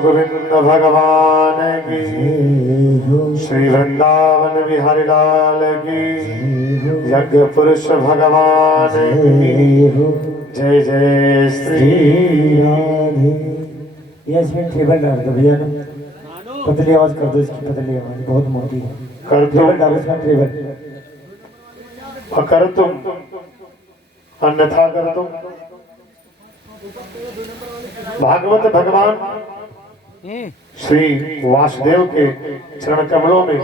गोविंद भगवान की, श्री वृंदावन बिहारी लाल की, यज्ञ पुरुष भगवान की जय जय श्री राधे। ये इसमें टेबल डाल दो भैया, पतली आवाज कर दो, इसकी पतली आवाज बहुत मोटी है। कर टेबल डालो इसमें, टेबल कर तुम अन्यथा कर तुम। भागवत भगवान श्री वासुदेव के चरण कमलों में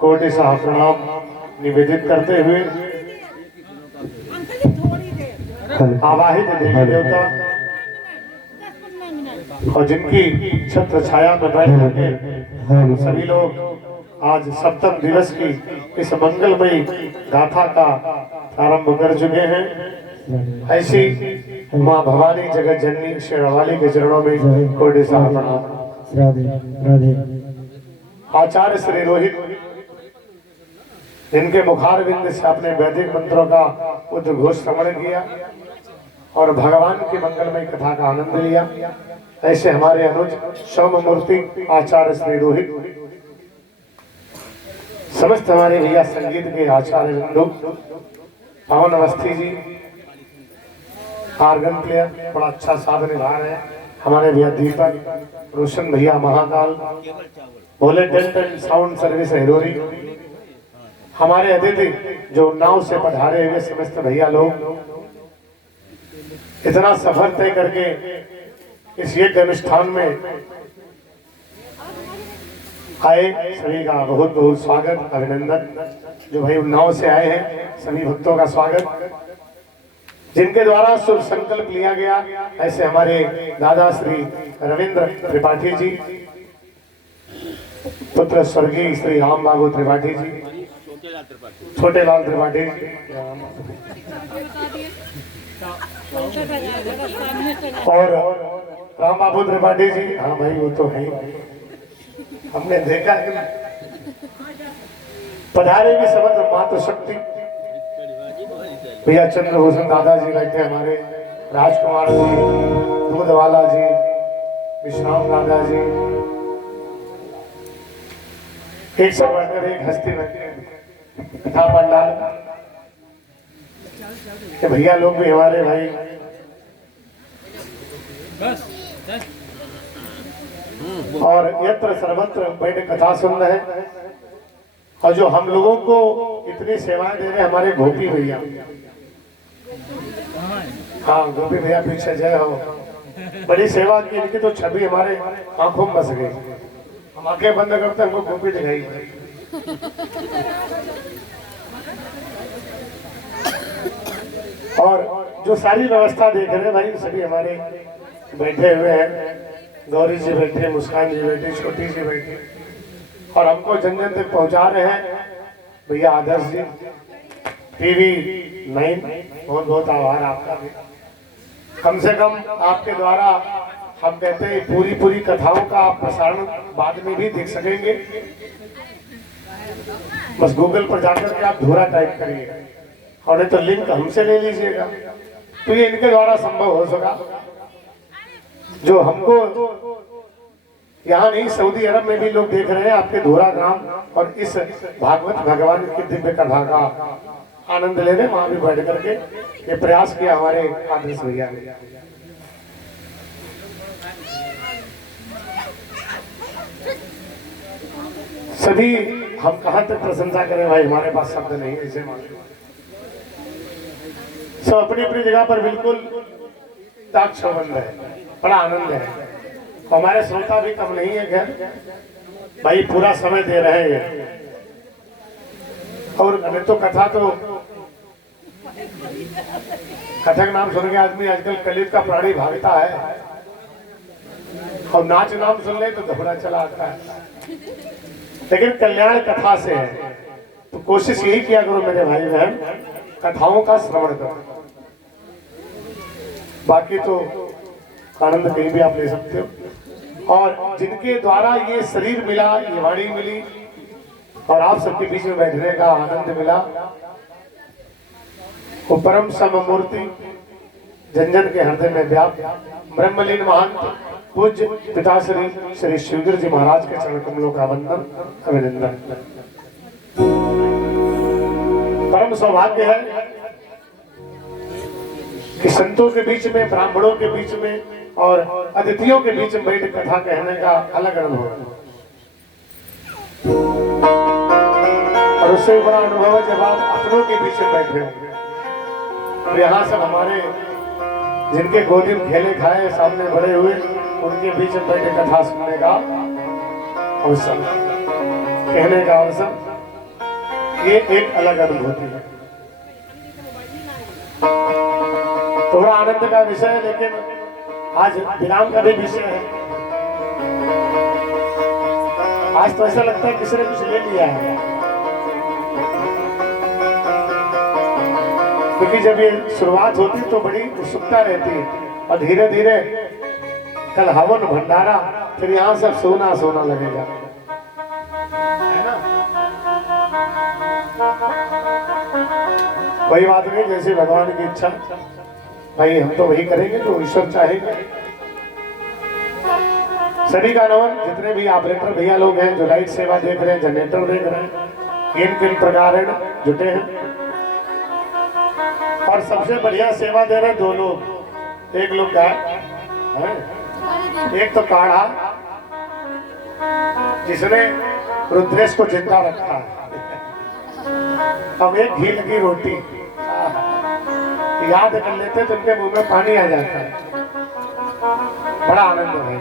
कोटि सा प्रणाम निवेदित करते हुए आवाहित देवी देवता और जिनकी छत्र छाया में बैठ के सभी लोग आज सप्तम दिवस की इस मंगलमयी गाथा का प्रारंभ कर चुके हैं। ऐसी माँ भवानी जगत जननी शेरावाली के चरणों में कोटि सा प्रणाम। राधे राधे। आचार्य श्री रोहित इनके मुखारविंद से अपने वैदिक मंत्रों का उद्घोष श्रवण किया और भगवान की मंगलमय कथा का आनंद लिया। ऐसे हमारे अनुज सौम्य मूर्ति आचार्य श्री रोहित, समस्त हमारे भैया संगीत के आचार्य बिंदु, पवन अवस्थी जी आर्गन प्लेयर बड़ा अच्छा साथ निभा रहे हैं, हमारे भैया दीपक, रोशन भैया महाकाल, भोले टेंट एंड साउंड सर्विस हिरोरी, हमारे अतिथि जो नाव से पधारे हुए समस्त भैया लोग, इतना सफर तय करके इस यज्ञ अनुष्ठान में आए, सभी का बहुत बहुत स्वागत अभिनंदन। जो भाई उन्नाव से आए हैं सभी भक्तों का स्वागत। जिनके द्वारा शुभ संकल्प लिया गया, ऐसे हमारे दादा श्री रविंद्र त्रिपाठी जी, पुत्र स्वर्गीय श्री राम बाबू त्रिपाठी जी, छोटे लाल त्रिपाठी जी और राम बाबू त्रिपाठी जी। हाँ भाई वो तो है, हमने देखा पधारे भी समग्र मातृ शक्ति भैया चंद्रभूषण दादाजी बैठे, हमारे राजकुमार जी, दूधवाला जी, विश्राम दादाजी, एक से बढ़कर एक हस्ती बैठे कथा पंडाल के भैया लोग भी हमारे भाई और यत्र सर्वत्र बैठ कथा सुन रहे हैं। और जो हम लोगों को इतनी सेवाएं दे रहे हमारे गोपी भैया, हाँ गोपी भैया पीछे जय हो, बड़ी सेवा की, इनकी तो छवि हमारे आंखों में बस गई। हम आंखें बंद करते हमको गोपी दिखाई। और जो सारी व्यवस्था देख रहे हैं भाई, सभी हमारे बैठे हुए हैं। गौरी जी बैठे, मुस्कान जी बैठे, छोटी जी बैठी, और हमको जन जन तक पहुंचा रहे हैं भैया आदर्श जी, टीवी 9, बहुत बहुत आभार आपका भी। कम से कम आपके द्वारा हम कहते हैं पूरी कथाओं का प्रसारण बाद में भी देख सकेंगे। बस गूगल पर जाकर के आप धूरा टाइप करिए, और नहीं तो लिंक हमसे ले लीजिएगा। तो ये इनके द्वारा संभव हो सका, जो हमको यहाँ नहीं सऊदी अरब में भी लोग देख रहे हैं आपके धूरा ग्राम, और इस भागवत भगवान की दिव्य कथा का आनंद ले रहे, वहां भी बैठ करके ये प्रयास किया हमारे आदर्श भैया ने। सभी हम कहां तक प्रशंसा करें भाई, हमारे पास शब्द नहीं है इसे मानते। सब अपनी अपनी जगह पर बिल्कुल दाक्षबंद है, बड़ा आनंद है। हमारे श्रोता भी कम नहीं है, खैर भाई पूरा समय दे रहे हैं। और हमें तो कथा तो कथक नाम सुन के आदमी आजकल कलयुग का प्राणी भागता है, और नाच नाम सुन ले तो घबरा चला आता है। लेकिन कल्याण कथा से है, तो कोशिश यही किया करो मेरे भाई बहन, कथाओं का श्रवण करो। बाकी तो आनंद कहीं भी आप ले सकते हो। और जिनके द्वारा ये शरीर मिला, ये वाणी मिली, और आप सबके बीच में बैठने का आनंद मिला, वो परम सममूर्ति जन जन के हृदय में व्याप्त ब्रह्मलीन महंत पूज्य पिताश्री श्री शिवगिर जी महाराज के चरण कमलों का वंदन, अभिनंदन। परम सौभाग्य है कि संतों के बीच में, ब्राह्मणों के बीच में और अतिथियों के बीच में बैठ कथा कहने का अलग अनुभव है। और उससे बड़ा अनुभव है जब आप अपनों के बीच में बैठे होंगे। और यहाँ सब हमारे जिनके गोदी में खेले खाए सामने बड़े हुए, उनके बीच में बैठे कथा सुनने का अवसर, कहने का अवसर, ये एक अलग अनुभूति है। थोड़ा आनंद का विषय है, लेकिन आज विराम का भी विषय है। आज तो ऐसा लगता है किसी ने कुछ ले लिया है, क्योंकि जब ये शुरुआत होती तो बड़ी उत्सुकता रहती है, और धीरे धीरे कल हवन भंडारा, फिर यहाँ सब सोना सोना लगेगा, है ना। वही बात नहीं, जैसे भगवान की इच्छा, भाई हम तो वही करेंगे जो ईश्वर चाहेंगे। सभी का नमन, जितने भी ऑपरेटर भैया लोग हैं जो लाइट सेवा देख रहे हैं, जनरेटर देख रहे हैं, किन किन प्रकार है जुटे हैं। और सबसे बढ़िया सेवा दे रहे दो लोग, एक लोग गाय, एक तो काढ़ा जिसने रुद्रेश को जिंदा रखा है, अब एक घी लगी रोटी याद कर लेते तो उनके मुंह में पानी आ जाता है, बड़ा आनंद है।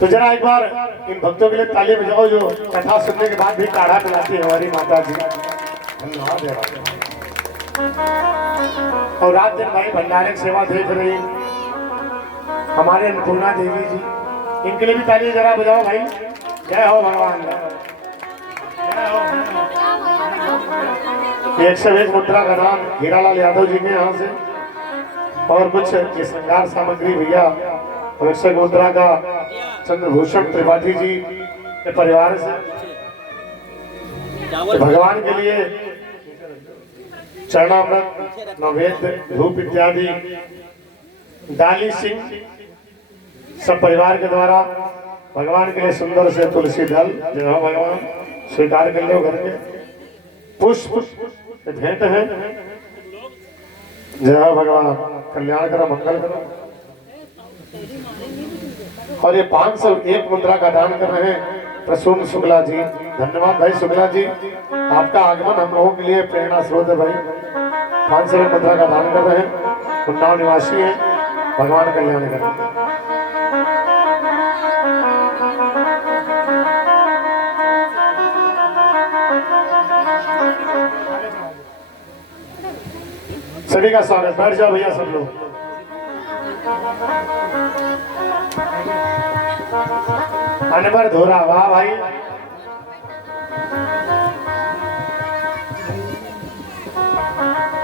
तो जरा एक बार इन भक्तों के लिए ताली बजाओ जो कथा सुनने के बाद भी काढ़ा पिलाती है हमारी माता जी, धन्यवाद है। और रात दिन भाई भंडारे की सेवा देख रही हमारे अन्नपूर्णा देवी जी, इनके लिए भी ताली जरा बजाओ भाई। जय हो भगवान, जय हो। 101 मुद्रा का नाम हीरालाल यादव जी के यहाँ से, और कुछ ये श्रृंगार सामग्री भैया 101 मुद्रा का चंद्रभूषण त्रिपाठी जी के परिवार से, भगवान के लिए चरणामृत, नवेद्य, धूप इत्यादि डाली सिंह सब परिवार के द्वारा भगवान के लिए सुंदर से तुलसी दल, जय हो भगवान, स्वीकार कर लो घर में। पुष्प भेंट है, जय हो भगवान, कल्याण करो, मंगल करो। और ये 501 मुद्रा का दान कर रहे हैं प्रसून शुक्ला जी, धन्यवाद भाई शुक्ला जी, आपका आगमन हम लोगों के लिए प्रेरणा स्रोत है भाई। 501 मुद्रा का दान कर रहे हैं, उन्नाव निवासी हैं, भगवान कल्याण करेंगे। सभी का स्वागत। बैठ जाओ भैया सब लोग। अनवर धोरा, वाह भाई।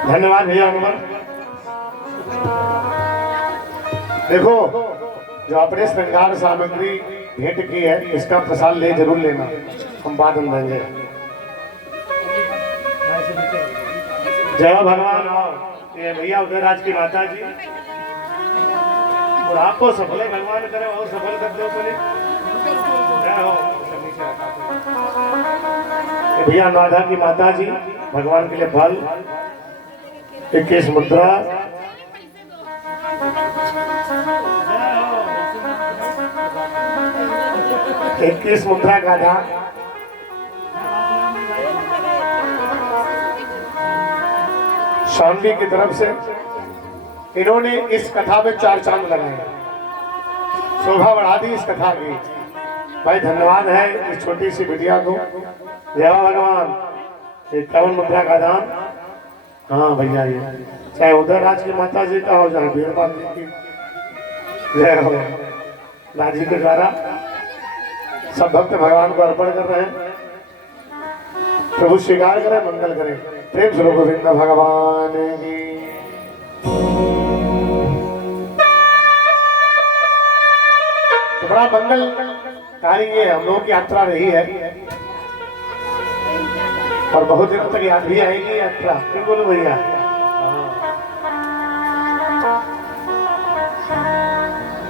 धन्यवाद भैया अनवर। देखो, जो आपने श्रृंगार सामग्री भेंट की है, इसका प्रसाद ले जरूर लेना, हम बाद में देंगे। जय हो भगवान। आओ, ये भैया उदयराज की माता जी, और आपको सफल भगवान करे और सफल कर दो। जय हो। ये भैया नाधा की माता जी, भगवान के लिए फल 21 मुद्रा। 21 मुद्रा का दान। शामली की तरफ से इन्होंने इस कथा में 4 चांद लगाए, शोभा बढ़ा दी इस कथा की। भाई धन्यवाद है इस छोटी सी बिटिया को। जय भगवान। 51 मुद्रा का दान। हाँ भैया, ये चाहे उदयराज की माता जी का हो, चाहे वीरपाल जी की। जय हो। लाजी के द्वारा सब भक्त भगवान को अर्पण कर रहे हैं। प्रभु स्वीकार करें, मंगल करें। प्रेम से गोविंद भगवान की। तो बड़ा मंगलकारी ये हम लोगों की यात्रा रही है, और बहुत दिनों तक याद भी आएगी यात्रा। क्यों बोलो भैया?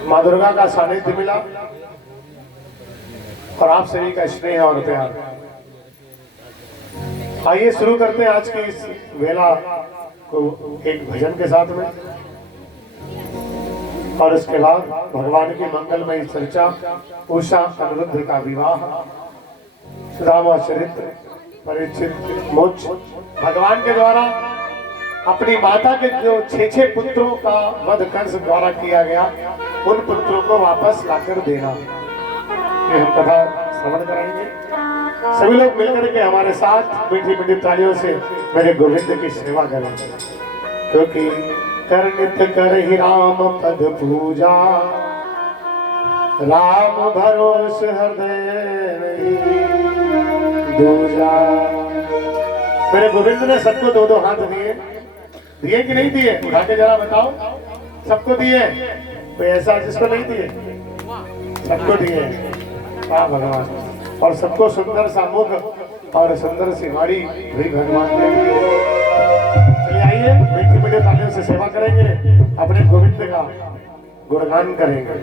माँ दुर्गा का सानिध्य मिला, और आप सभी का स्नेह और प्यार। आइए शुरू करते हैं आज की इस वेला को एक भजन के साथ में, और उसके बाद भगवान की मंगलमयी चर्चा, उषा अनिरुद्ध का विवाह, सुदामा चरित्र, परीक्षित मोक्ष। भगवान के द्वारा अपनी माता के जो 6 पुत्रों का वध कंस द्वारा किया गया, उन पुत्रों को वापस लाकर देना, ये हम कथा श्रवण कराएंगे। सभी लोग मिलकर के हमारे साथ मीठी मीठी तालियों से मेरे गोविंद की सेवा करें, क्योंकि कर नित्य कर ही राम पद पूजा, राम भरोस हृदय दूजा। मेरे गोविंद ने सबको 2-2 हाथ दिए, दिए कि नहीं दिए? उठा के जरा बताओ। सबको दिए? कोई ऐसा जिसको नहीं दिए? सबको दिए। वाह भगवान। और सबको सुंदर सा मुख और सुंदर सी वाणी भी भगवान ने दी। चलिए आइए, मीठी मीठी तालियों से सेवा करेंगे, अपने गोविंद का गुणगान करेंगे,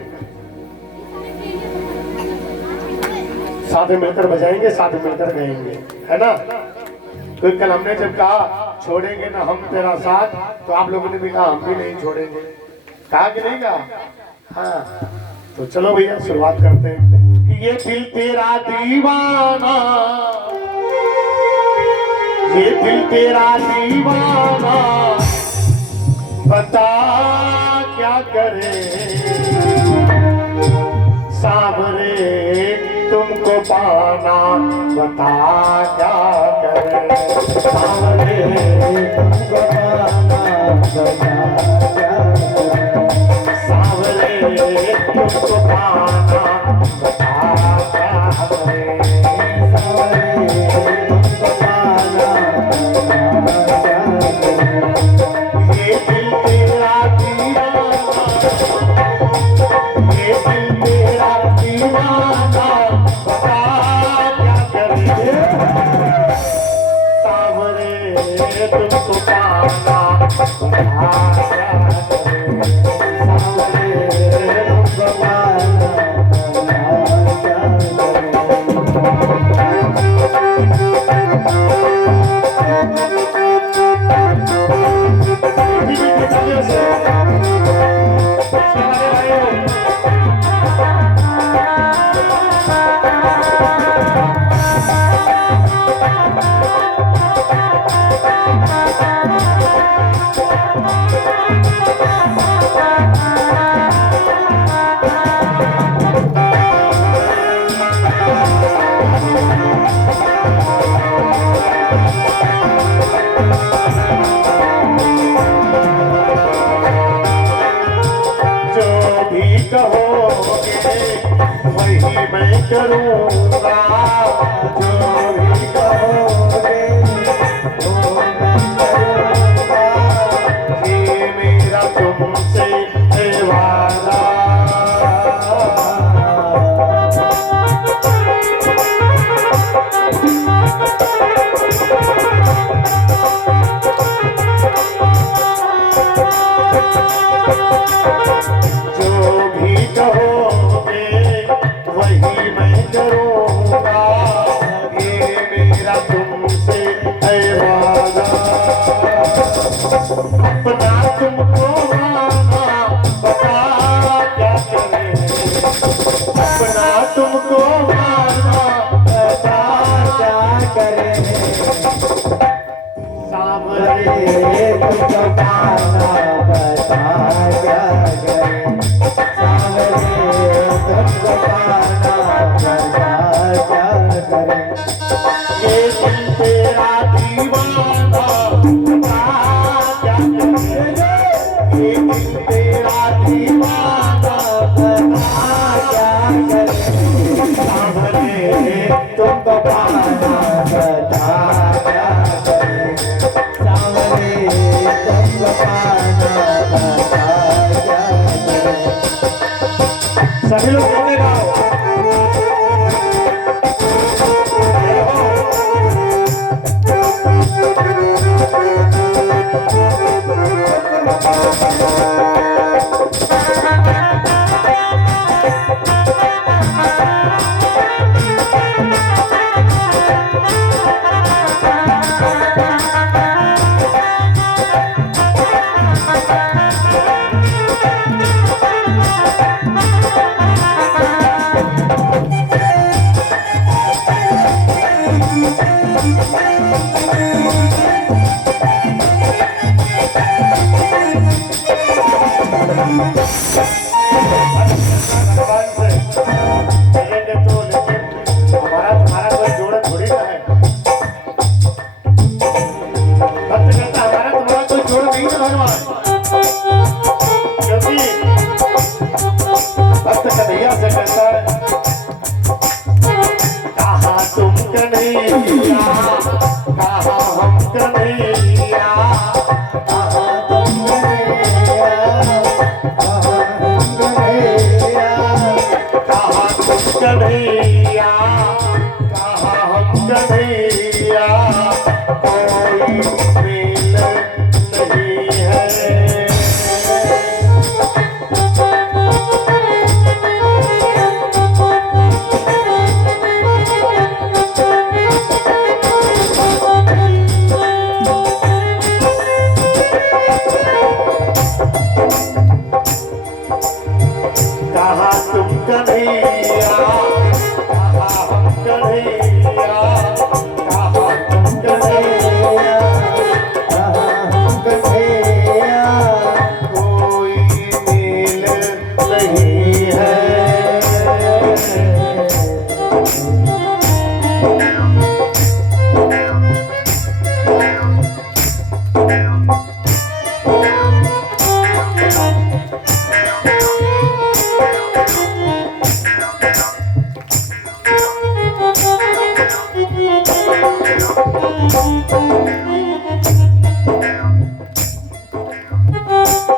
साथ में मिलकर बजाएंगे, साथ में मिलकर गाएंगे, है ना? क्योंकि कल हमने जब कहा छोड़ेंगे ना हम तेरा साथ, तो आप लोगों ने भी कहा हम भी नहीं छोड़ेंगे। कहा कि नहीं कहा? हाँ, तो चलो भैया शुरुआत करते हैं। ये दिल तेरा दीवाना, ये दिल तेरा दीवाना, बता क्या करे सावरे तुमको पाना, बता क्या करे सावरे तुमको पाना, बता क्या करे सावरे तुमको पाना, बता क्या करे सावरे तुमको पाना, बता क्या करे। ये दिल तेरा दीवाना, ये दिल तेरा दीवाना, बता क्या करे सावरे तुमको पाना, बता क्या करे सावरे तुमको पाना। कहोगे वही मैं करूँगा, जो भी कहोगे वो मैं करूँगा, ये मेरा तुमसे है वादा। जो भी कहोगे वही मैं करूँगा, ये मेरा तुमसे है वादा। अपना तुमको माना बता क्या करें, अपना तुमको माना बता क्या करें, सामने तुमको पाना बता क्या करें, सामने तुमको पाना बता क्या करें, ये दिल तेरा दीवाना बता क्या करें, ये दिल तेरा दीवाना बता क्या करें, सामने तुमको पाना बता क्या करें, सामने तुमको पाना बता क्या करें। सभी लोग गाने गाओ। भगवान से मिलेंगे तो, लेकिन हमारा तुम्हारा कोई जोड़ थोड़ी ना है। भक्त कहता हमारा तुम्हारा कोई जोड़ नहीं है भगवान, क्योंकि भक्त कन्हैया से कहता है कहाँ तुम कन्हैया, कहाँ हम कन्हैया, कहाँ तुम कन्हैया, कहाँ तुम कन्हैया, कहाँ हम कन्हैया, कोई मेल नहीं है। कहाँ तुम कन्हैया, कहाँ हम कन्हैया, कहाँ तुम कन्हैया, कहाँ हम कन्हैया, कोई मेल नहीं है।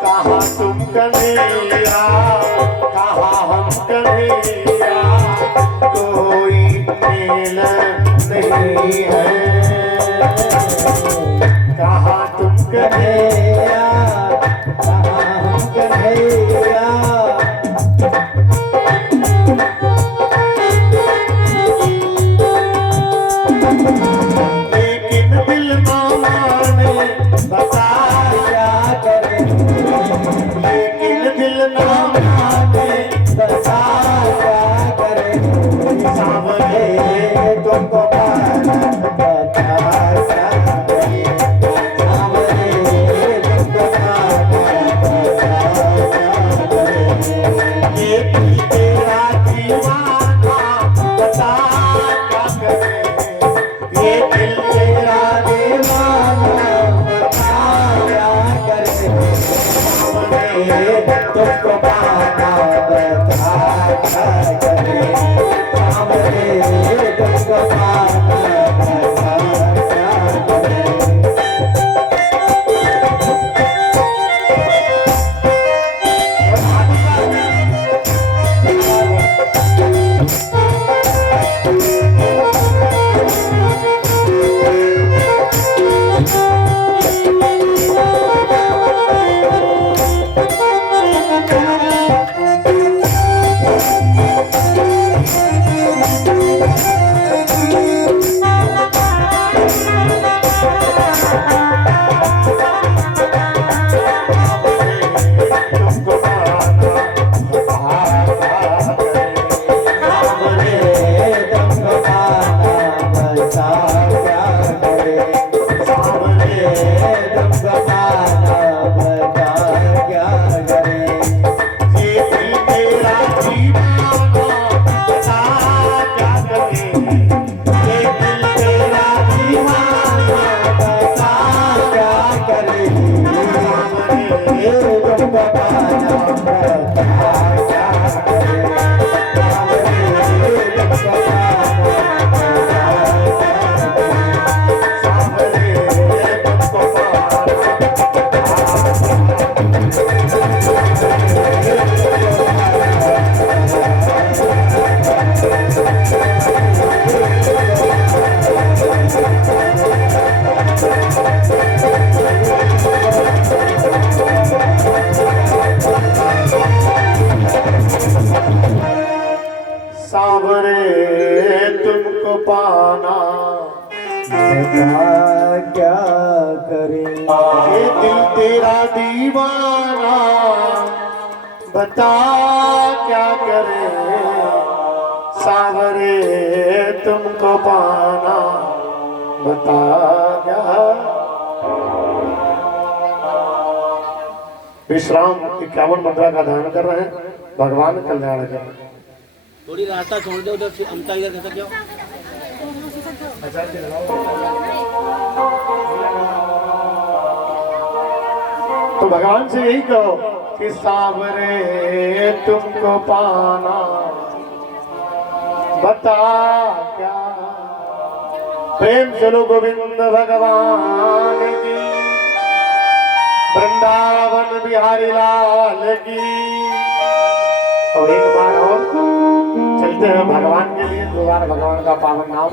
कहाँ तुम कन्हैया, कहाँ हम कन्हैया, कोई मेल नहीं है। कहाँ तुम कन्हैया, कन्हैया, कहाँ हम कन्हैया, लेकिन दिल माने बता क्या करें, लेकिन दिल माने बता क्या करें, सामने तुमको पाना बता क्या करें, सामने तुमको पाना बता क्या करें। ये दिल तेरा दीवाना बता क्या करे, ये दिल तेरा दीवाना बता क्या करे, सामने तुमको पाना तुमको पाना बता क्या करे, ये दिल तेरा दीवाना, बता क्या करे सावरे तुमको पाना, बता क्या। विश्राम 51 मुद्रा का दान कर रहे हैं, भगवान कल्याण कर। थोड़ी रास्ता छोड़ दो उधर, अमता इधर खसक जाओ। तो भगवान से यही कहो कि सावरे तुमको पाना, बता क्या। प्रेम चलो गोविंद भगवान की, वृंदावन बिहारी लाल की। और एक बार और चलते हैं भगवान के लिए, दोबारा भगवान का पावन नाम।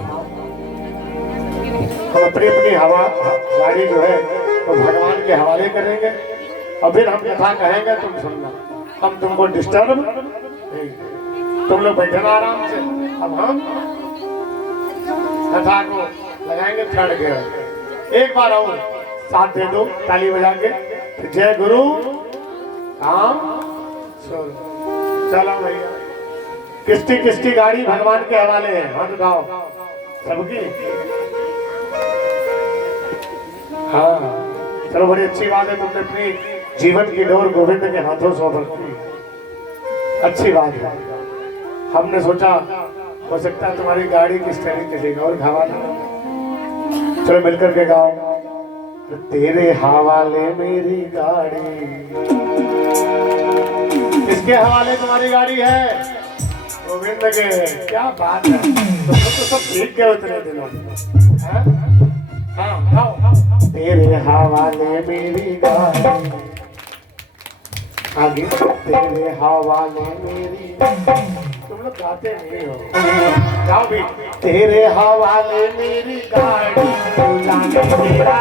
हम अपनी अपनी हवा गाड़ी जो है वो तो भगवान के हवाले करेंगे और फिर हम कथा कहेंगे, तुम सुनना। हम तुमको डिस्टर्ब नहीं, तुम लोग बैठना आराम से। अब हम कथा को लगाएंगे थर्ड गियर। एक बार और साथ दे दो ताली बजा के, जय गुरु काम सुन। चलो भैया, किसकी किसकी गाड़ी भगवान के हवाले है, हाथ उठाओ सबकी। हाँ चलो, बड़ी अच्छी बात है, तुमने अपनी जीवन की डोर गोविंद के हाथों सौंप रखी, अच्छी बात है। हमने सोचा हो सकता है तुम्हारी गाड़ी की स्टेयरिंग चलेगा और हवाला। चलो मिलकर के गाओ, तो तेरे हवाले मेरी गाड़ी। किसके हवाले तुम्हारी गाड़ी है? गोविंद के। क्या बात है, तुम तो सब ठीक गए उतने दिनों। हाँ, तेरे हवाले मेरी गाड़ी, आगे तेरे हवाले मेरी। तुम लोग गाते नहीं हो, गाओ भी। तेरे हवाले मेरी गाड़ी, तू जाने तेरा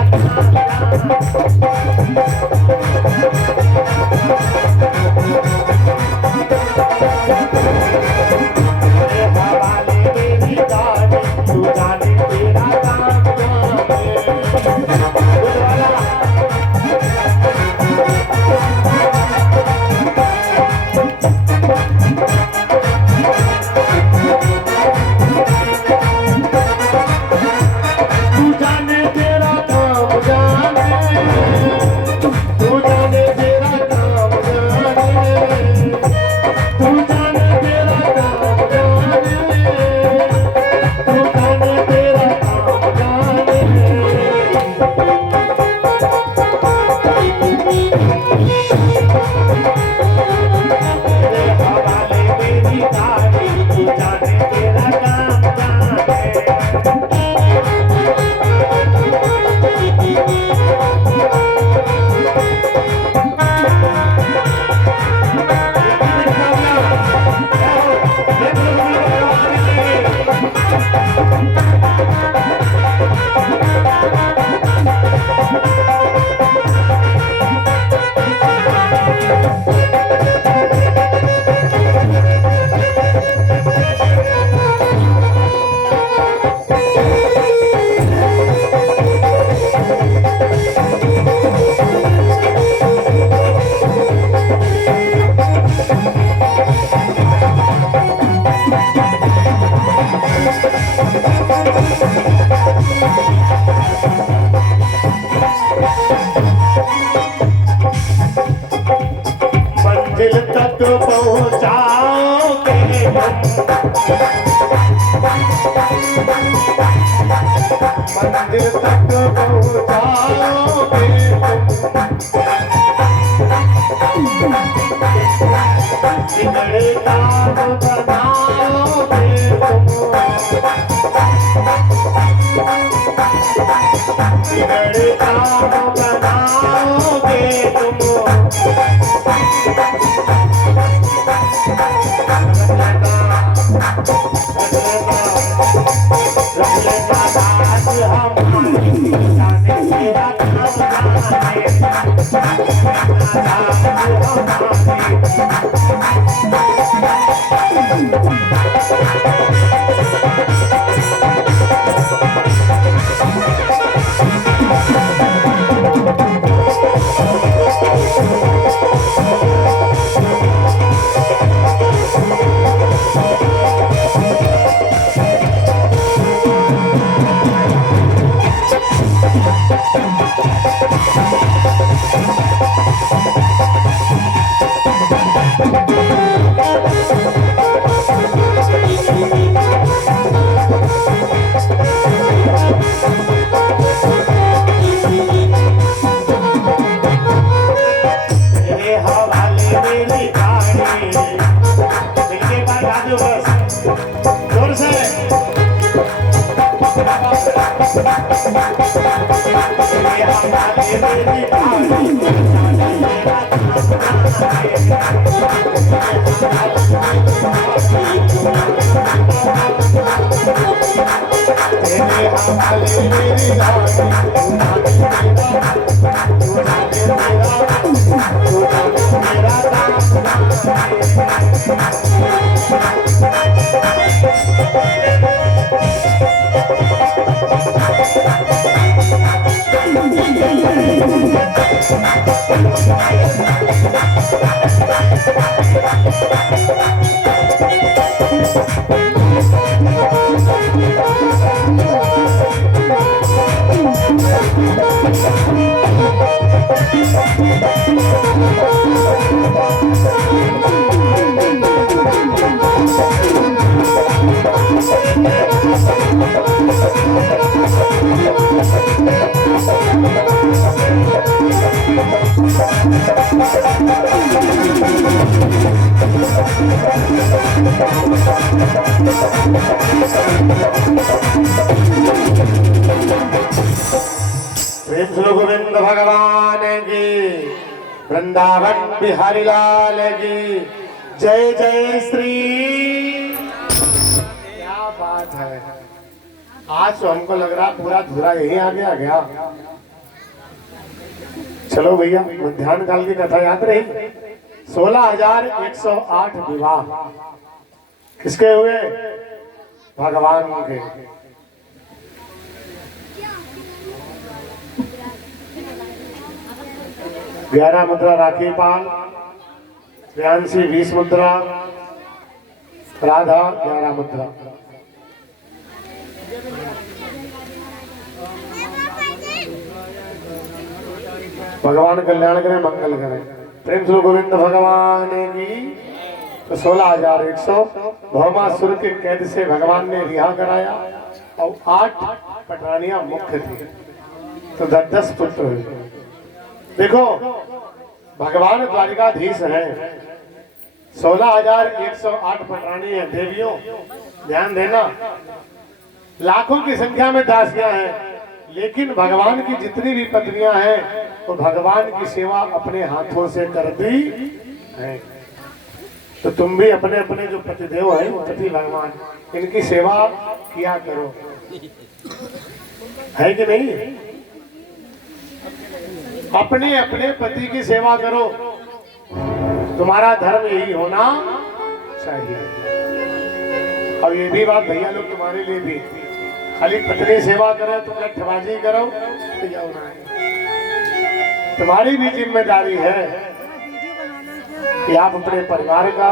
मंजिल तक पहुंचाओगे, मंजिल तक पहुंचाओगे। बिगड़े काम बनाओगे तुम, बिगड़े काम बनाओगे तुम, प्रेम से गोविंद भगवान की, वृंदावन बिहारी लाल की जय जय श्री। क्या बात है, आज तो हमको लग रहा पूरा धूरा यही आगे आ गया। चलो भैया, मध्यान्ह काल की कथा याद रही। 16,108 विवाह किसके हुए? भगवान के। 11 मुद्रा राखी पाल, 83 20 मुद्रा, राधा 11 मुद्रा। भगवान कल्याण करें, मंगल करें। प्रेम से गोविंद भगवान की। तो 16,100 भौमासुर के कैद से भगवान ने रिहा कराया और 8 पटरानियां मुख्य थी, तो 10 पुत्र हुए। देखो, भगवान द्वारिकाधीश हैं, 16,108 पटरानी है देवियों। ध्यान देना, लाखों की संख्या में दासियां हैं, लेकिन भगवान की जितनी भी पत्नियां हैं वो भगवान की सेवा अपने हाथों से करती हैं। तो तुम भी अपने अपने जो पतिदेव हैं, पति भगवान, इनकी सेवा किया करो, है कि नहीं? अपने अपने पति की सेवा करो, तुम्हारा धर्म यही होना चाहिए। और ये भी बात भैया लोग तुम्हारे लिए भी, खाली पत्नी सेवा करो, तुम लठबाजी करो तो क्या होना है? तुम्हारी भी जिम्मेदारी है कि आप अपने परिवार का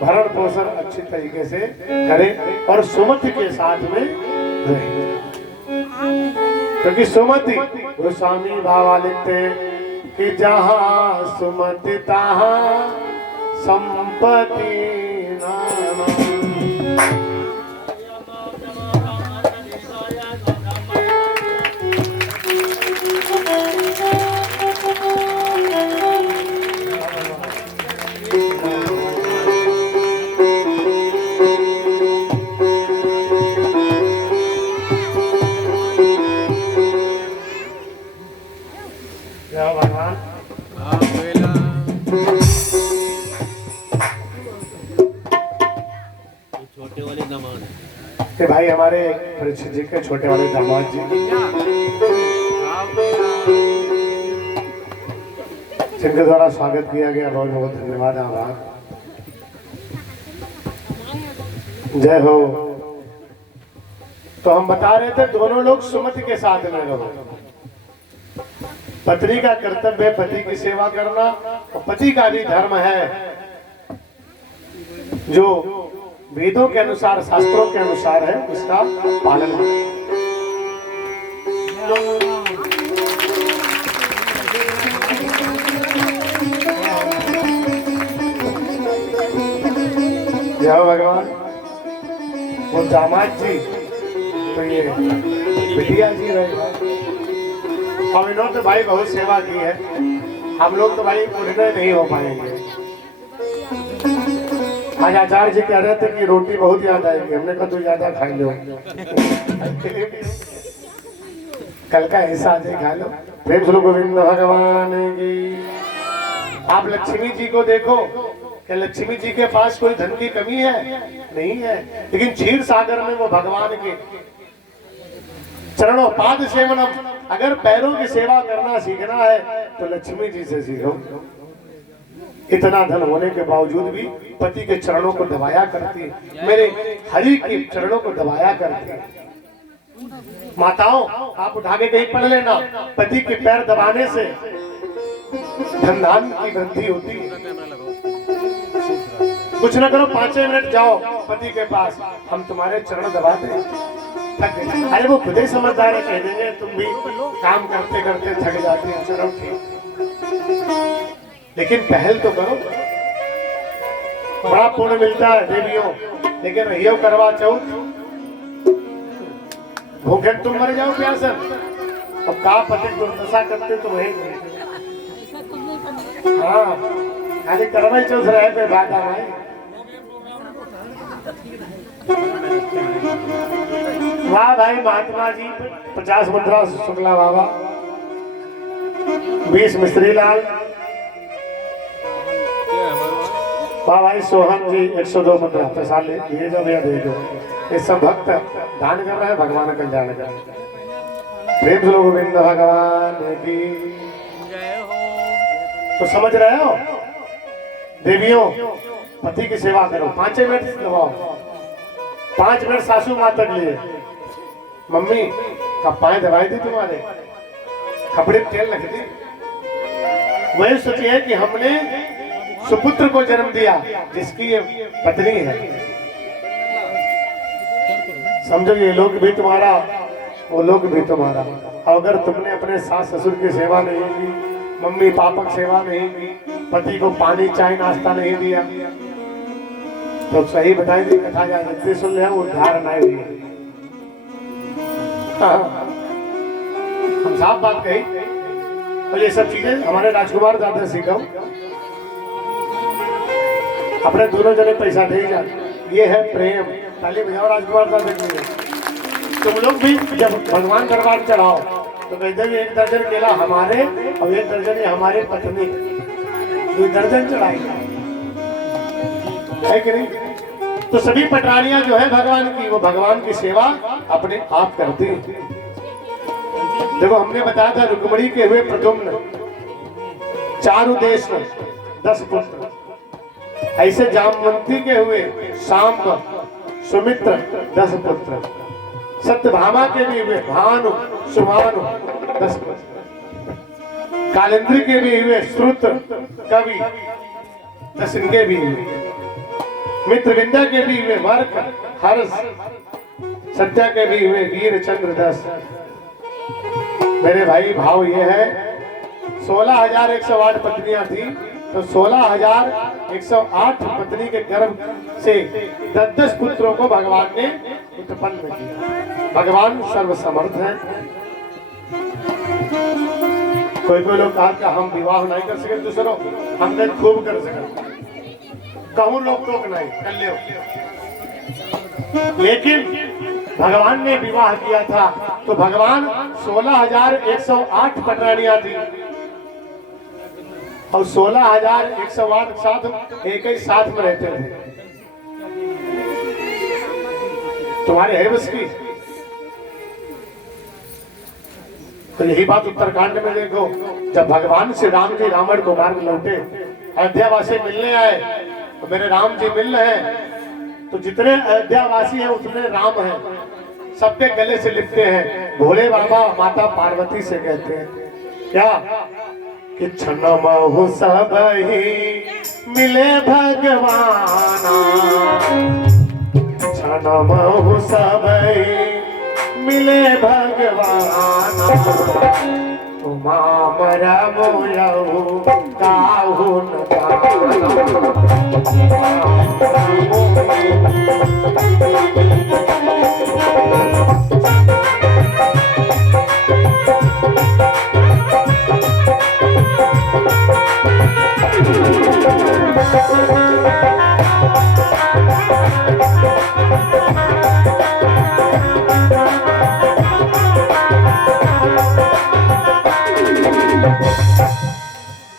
भरण पोषण अच्छी तरीके से करें और सुमति के साथ में रहें। क्योंकि सुमति गोस्वामी बाबा लिखते कि जहाँ सुमति तहाँ संपत्ति नाम। भाई हमारे परीक्षित जी के छोटे वाले दामाद जी, जिनके द्वारा स्वागत किया गया, बहुत बहुत धन्यवाद, आभार। जय हो। तो हम बता रहे थे दोनों लोग सुमति के साथ में रहो। पत्नी का कर्तव्य है पति की सेवा करना, और पति का भी धर्म है जो वेदों के अनुसार, शास्त्रों के अनुसार है, उसका पालन करना। जय हो भगवान। वो दामाद जी तो ये बिटिया जी रहेगा। हम इन्होंने तो भाई बहुत सेवा की है, हम लोग तो भाई उठने नहीं हो पाएंगे। आज आचार्य जी कह रहे थे कि रोटी बहुत याद आएगी, हमने कहा तू ज्यादा खा लो, कल का ऐसा आज खा लो। प्रेम श्री गोविंद भगवान की। आप लक्ष्मी जी को देखो, क्या लक्ष्मी जी के पास कोई धन की कमी है? नहीं है, लेकिन क्षीर सागर में वो भगवान के चरणों पाद सेवनम, अगर पैरों की सेवा करना सीखना है तो लक्ष्मी जी से सीखो। इतना धन होने के बावजूद भी पति के चरणों को दबाया करती, मेरे हरि के चरणों को दबाया करती। माताओं, आप उठा के कहीं पढ़ लेना, पति के पैर दबाने से धन धान की वृद्धि होती है। कुछ न करो, 5 मिनट जाओ पति के पास, हम तुम्हारे चरण दबाते थक गए। अरे वो खुद ही समझदार है, कह देंगे तुम भी काम करते करते थक जाते हैं, चलो ठीक, लेकिन पहल तो करो। बड़ा पुण्य मिलता है देवियों, लेकिन रहियो करवा चौथ, भूखे तुम मर जाओ प्यासन। अब का पति दुर्दशा करते तो वही। हाँ, खाली करवा चौथ रहे पे बात आए। वाह भाई महात्मा जी, 50 मुद्रा शुक्ला बाबा, 20 मिस्त्री लाल, वाह भाई सोहन जी 102 मुद्रा पैसा ले जाओ भैया, दे दो। ये सब भक्त दान कर रहे हैं भगवान कल्याण का। प्रेम श्री गोविंद भगवान की। तो समझ रहे हो देवियों, पति की सेवा करो, 5 मिनट दबाओ, 5 मिनट सासू माँ तक लिए। मम्मी का पाए दवाई दी तुम्हारे, कपड़े तेल रख दी। वही सोचिए कि हमने सुपुत्र को जन्म दिया जिसकी ये पत्नी है। समझो, ये लोग भी तुम्हारा, वो लोग भी तुम्हारा। अगर तुमने अपने सास ससुर की सेवा नहीं की, मम्मी पापा की सेवा नहीं की, पति को पानी चाय नाश्ता नहीं दिया, तो सही बताई दी कथा जाती सुन ले, उद्धार नहीं हुई। हम साफ बात कही, और ये सब चीजें हमारे राजकुमार दादा सीखा। अपने दोनों जने पैसा दे जा, ये है प्रेम। ताली बजाओ राजकुमार दादा के लिए। तुम लोग भी जब भगवान दरबार चढ़ाओ तो कहते हैं 1 दर्जन केला हमारे और 1 दर्जन हमारे पत्नी, 2 दर्जन चढ़ाएगा, है कि नहीं? तो सभी पटरानियां जो है भगवान की, वो भगवान की सेवा अपने आप करती हैं। देखो, हमने बताया था रुक्मिणी के हुए प्रद्युम्न, चारु देश 10 पुत्र, ऐसे जामवंती के हुए शाम सुमित्र 10 पुत्र, सत्यभामा के भी हुए भानु सुभानु 10 पुत्र, कालेंद्री के भी हुए श्रुत कवि 10 इनके भी हुए, मित्रविंदा के भी हुए वर्क हर्ष, सत्या के भी हुए वीर चंद्र 10। मेरे भाई भाव ये है, 16,108 पत्नियां थी, तो 16,108 पत्नी के गर्भ से 10-10 पुत्रों को भगवान ने उत्पन्न किया। भगवान सर्वसमर्थ है। कोई कोई लोग कहा कि हम विवाह नहीं कर सके दूसरों, हम तो खूब कर सके, कहूं लोग टोक नहीं कर ले, लेकिन भगवान ने विवाह किया था तो भगवान 16,108 पटरानियां थी और 16,108 साथ एक ही साथ में रहते थे। तुम्हारे है बस की? तो यही बात उत्तरकांड में देखो, जब भगवान श्री राम जी रावण को मार लौटे, अयोध्यावासी मिलने आए, तो मेरे राम जी मिल रहे हैं, तो जितने अयोध्यावासी हैं उतने राम हैं, सबके गले से लिपटे हैं, भोले बाबा माता पार्वती से कहते हैं क्या कि क्षणमहु सबहि मिले भगवाना, क्षणमहु सबहि मिले भगवाना, उमा मरा मोयहु काहु न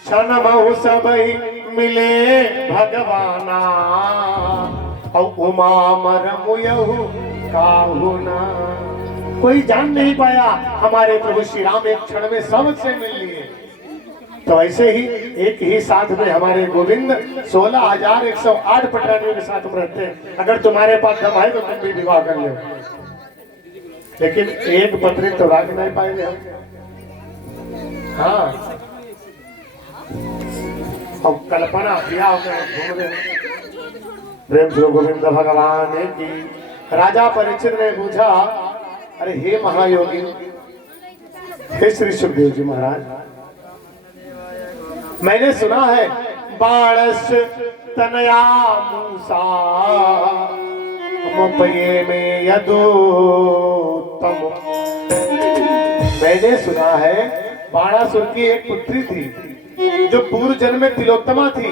क्षणमहु सबहि मिले भगवाना, और उमा मर मुयहु काहु ना। कोई जान नहीं पाया हमारे प्रभु श्री राम एक क्षण में सबसे मिल लिए। तो ऐसे ही एक ही साथ में हमारे गोविंद 16,108 पटरानियों के साथ में रहते हैं। अगर तुम्हारे पास दम है तो तुम भी विवाह कर लो, लेकिन एक पत्नी तो राख नहीं पाएंगे हम। हाँ, और कल्पना ब्याह में घूम रहे प्रेम से गोविंद भगवान की। राजा परीक्षित ने पूछा, अरे हे महायोगी, हे श्री सुखदेव जी महाराज, मैंने सुना है बाणस तनया मूसा मुपये में यदोत्तम। मैंने सुना है बाणासुर की एक पुत्री थी जो पूर्व जन्म में तिलोत्तमा थी,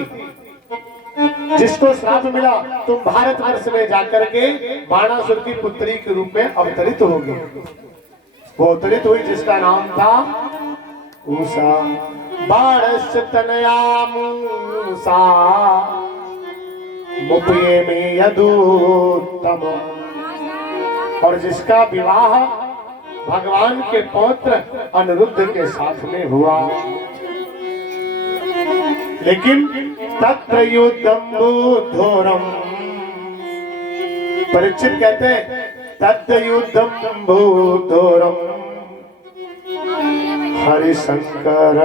जिसको श्राप मिला तुम भारतवर्ष में जाकर के बाणासुर की पुत्री के रूप में अवतरित होगी। वो अवतरित हुई जिसका नाम था उषा। बाणस तनया मूसा मुपये में यदुत्तम, और जिसका विवाह भगवान के पौत्र अनिरुद्ध के साथ में हुआ। लेकिन तत्र युद्धम बुद्धोरम, परीक्षित कहते हैं तत्र युद्धम बुद्धोरम हरिशंकर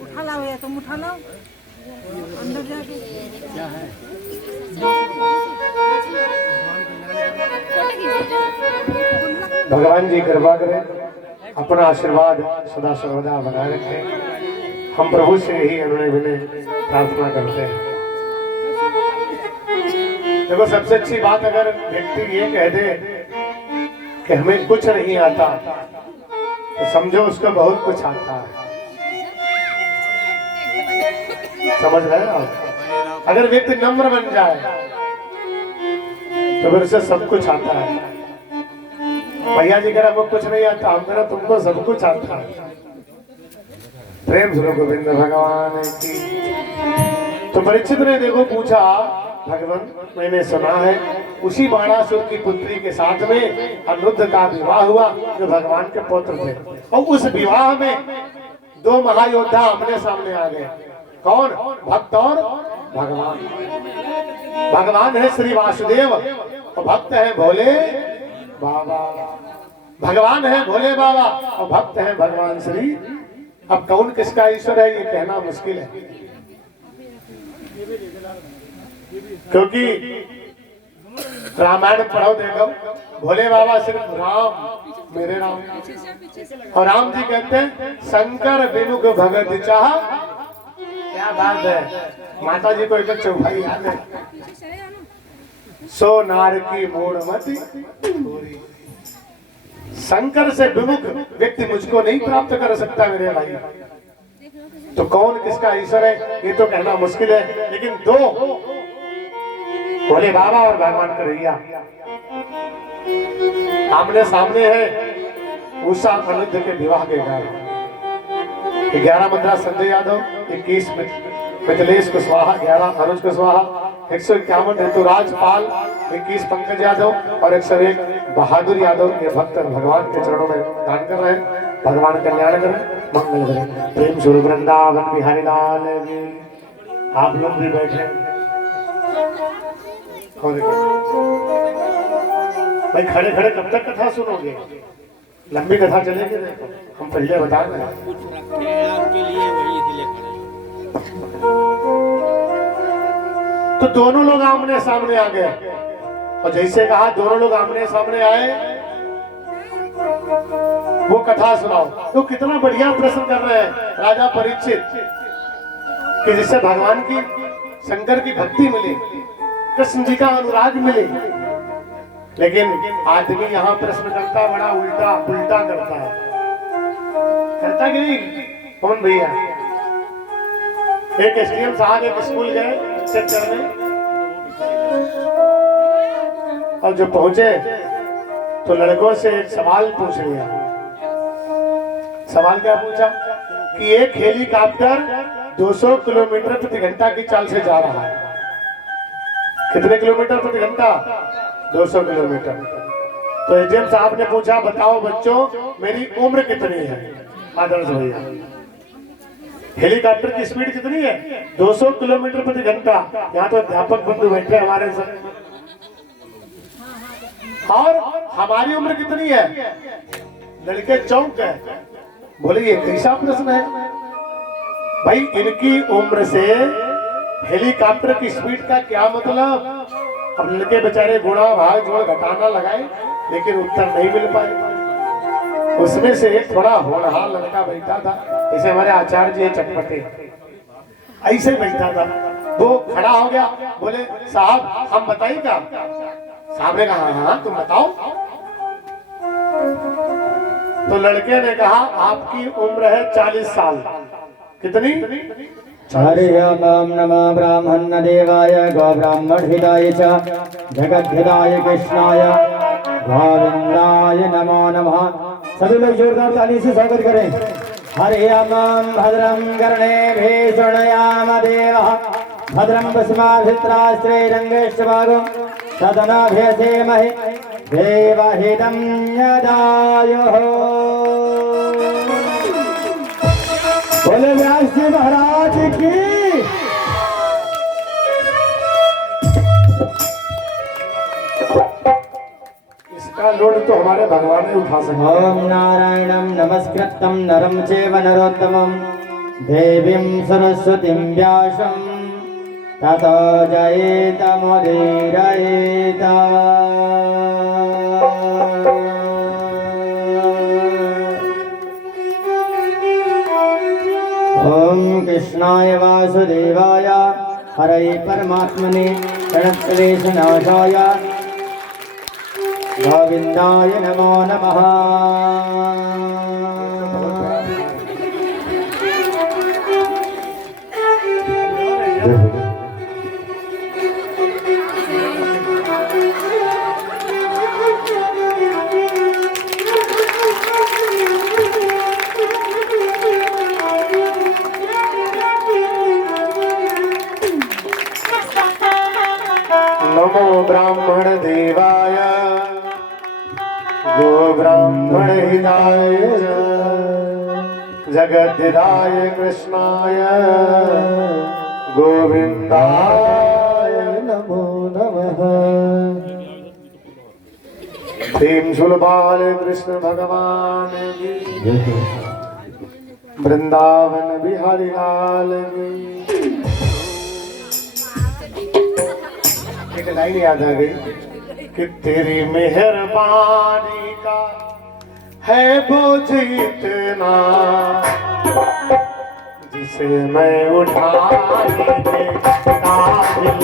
उठा लाओ या तुम उठा लाओ अंदर जाके। क्या है भगवान जी कृपा करें, अपना आशीर्वाद सदा सर्वदा बनाए रखें। हम प्रभु से ही उन्होंने विनय प्रार्थना करते हैं। देखो, सबसे अच्छी बात अगर व्यक्ति ये कह दे कि हमें कुछ नहीं आता, तो समझो उसको बहुत कुछ आता है। समझ रहे आप? अगर व्यक्ति नम्र बन जाए तो फिर उसे सब कुछ आता है। भैया जी कह रहा हमको कुछ नहीं आता, हम कह रहा तुमको सब कुछ आता है। प्रेम सुनो गोविंद भगवान की। तो परीक्षित ने देखो पूछा, भगवान मैंने सुना है उसी बाणासुर की पुत्री के साथ में अनिरुद्ध का विवाह हुआ जो भगवान के पुत्र थे, और उस विवाह में दो महायोद्धा आमने सामने आ गए। कौन? भक्त और भगवान। भगवान है श्री वासुदेव और भक्त है भोले बाबा। भगवान है भोले बाबा और भक्त है भगवान श्री। अब कौन किसका ईश्वर है ये कहना मुश्किल है, क्योंकि रामायण पढ़ो देखो, भोले बाबा सिर्फ राम मेरे राम, और राम जी कहते हैं शंकर विमुख भगत चाह। क्या बात है, माता जी को एक चौपाई याद है, सो नार की मोड़ मती। शंकर से विमुख व्यक्ति मुझको नहीं प्राप्त कर सकता मेरे भाई। तो कौन किसका ईश्वर है ये तो कहना मुश्किल है, लेकिन दो भोले बाबा और भगवान कन्हैया आमने सामने है। उषा अनिरुद्ध के विवाह के कारण 11 मुद्रा संजय यादव, 21 मिथिलेश कुशवाहा, 11 अनुज कुशवाहा, 151 ऋतुराज पाल, 21 पंकज यादव और 101 बहादुर यादव। ये भक्त भगवान के चरणों में दान कर रहे हैं। भगवान कल्याण करें, मंगल करें। प्रेम स्वरूप वृंदावन बिहारी लाल की। आप लोग भी बैठे भाई, खड़े खड़े कब तक कथा सुनोगे? लंबी कथा चलेगी। देखो हम पहले बता रहे हैं कुछ रखे हैं आपके लिए, वही इसलिए खड़े हैं। तो दोनों लोग आमने सामने आ गए और जैसे कहा दोनों लोग आमने सामने आए, वो कथा सुनाओ। तो कितना बढ़िया प्रश्न कर रहे हैं राजा परीक्षित कि जिससे भगवान की, शंकर की भक्ति मिले, कृष्ण जी का अनुराग मिले। लेकिन आदमी यहाँ प्रश्न करता बड़ा उल्टा उल्टा करता है। करता कि नहीं? कौन भैया? एक एसडीएम साहब एक स्कूल गए चेक करने और जब पहुंचे तो लड़कों से एक सवाल पूछ लिया। सवाल क्या पूछा कि एक हेलीकॉप्टर 200 किलोमीटर प्रति घंटा की चाल से जा रहा है। कितने किलोमीटर प्रति घंटा? 200 किलोमीटर। तो एसडीएम साहब ने पूछा, बताओ बच्चों मेरी उम्र कितनी है? आदर्श भैया, हेलीकॉप्टर की स्पीड कितनी है? 200 किलोमीटर प्रति घंटा। यहाँ तो अध्यापक बंधु बैठे हमारे साथ। और हमारी उम्र कितनी है? लड़के चौंक गए, बोले ये कैसा प्रश्न है भाई? इनकी उम्र से हेलीकॉप्टर की स्पीड का क्या मतलब? अब लड़के बेचारे गुणा भाग जोड़ घटाना लगाए, लेकिन उत्तर नहीं मिल पाए। उसमें से एक थोड़ा होनहार लड़का बैठा था, जैसे हमारे आचार्य जी चटपटे, ऐसे बैठा था। वो खड़ा हो गया, बोले साहब हम बताइए क्या? साहब ने कहा हाँ तुम बताओ। तो लड़के ने कहा आपकी उम्र है 40 साल। कितनी? हरि ओम नमः ब्राह्मण देवाय गो ब्राह्मण हिताय च जगद्धिताय कृष्णाय गोविंदाय नमो नमः। सभी लोग जोरदार ताली से स्वागत करें। हरि ओम भद्रं कर्णे शृणुयाम देवः भद्रं पश्चिमाभित्रास्त्रेरङ्गेष्टभागं सदनाभ्यसेमहे देवहितं यदायुः। बोले व्यास जी महाराज की। इसका लोड तो हमारे भगवान ने उठा सकते। ओम नारायणं नमस्कृतं नरं चैव नरोत्तमं देवीं सरस्वतीं व्यासं ततो जयेतमुदीरयेत। ओम कृष्णाय वासुदेवाय हरे परमात्मने प्रणतक्लेशनाशाय गोविंदाय नमो नमः। नमो ब्राह्मण देवाय गो ब्राह्मण हिताय जगद्धिताय कृष्णाय गोविंदाय नमो नमः। प्रेम सुलभाल कृष्ण भगवान की, वृंदावन बिहारी लाल की। एक लाइन याद आ गई कि तेरी मेहरबानी का है बोझ इतना जिसे मैं उठाने के काबिल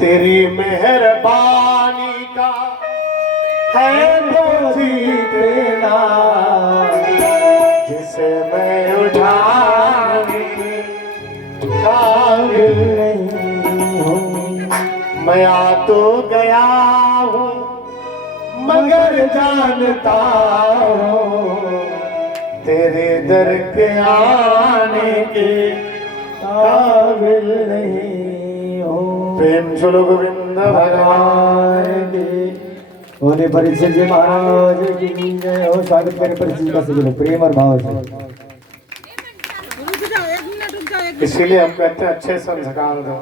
तेरी मेहरबानी का है बोझ इतना जिसे मैं उठाने काबिल नहीं हूँ। मैं आ तो गया हूँ मगर जानता हूँ तेरे दर के आने के काबिल नहीं हूँ। प्रेम सुनो गोविंद भगवान की। बोले परीक्षित जी महाराज की जय हो। स्वागत करें परीक्षित का सभी लोग प्रेम और भाव से। रुक जाओ, 1 मिनट रुक जाओ, 1 मिनट। इसीलिए हम कहते हैं अच्छे संस्कार दो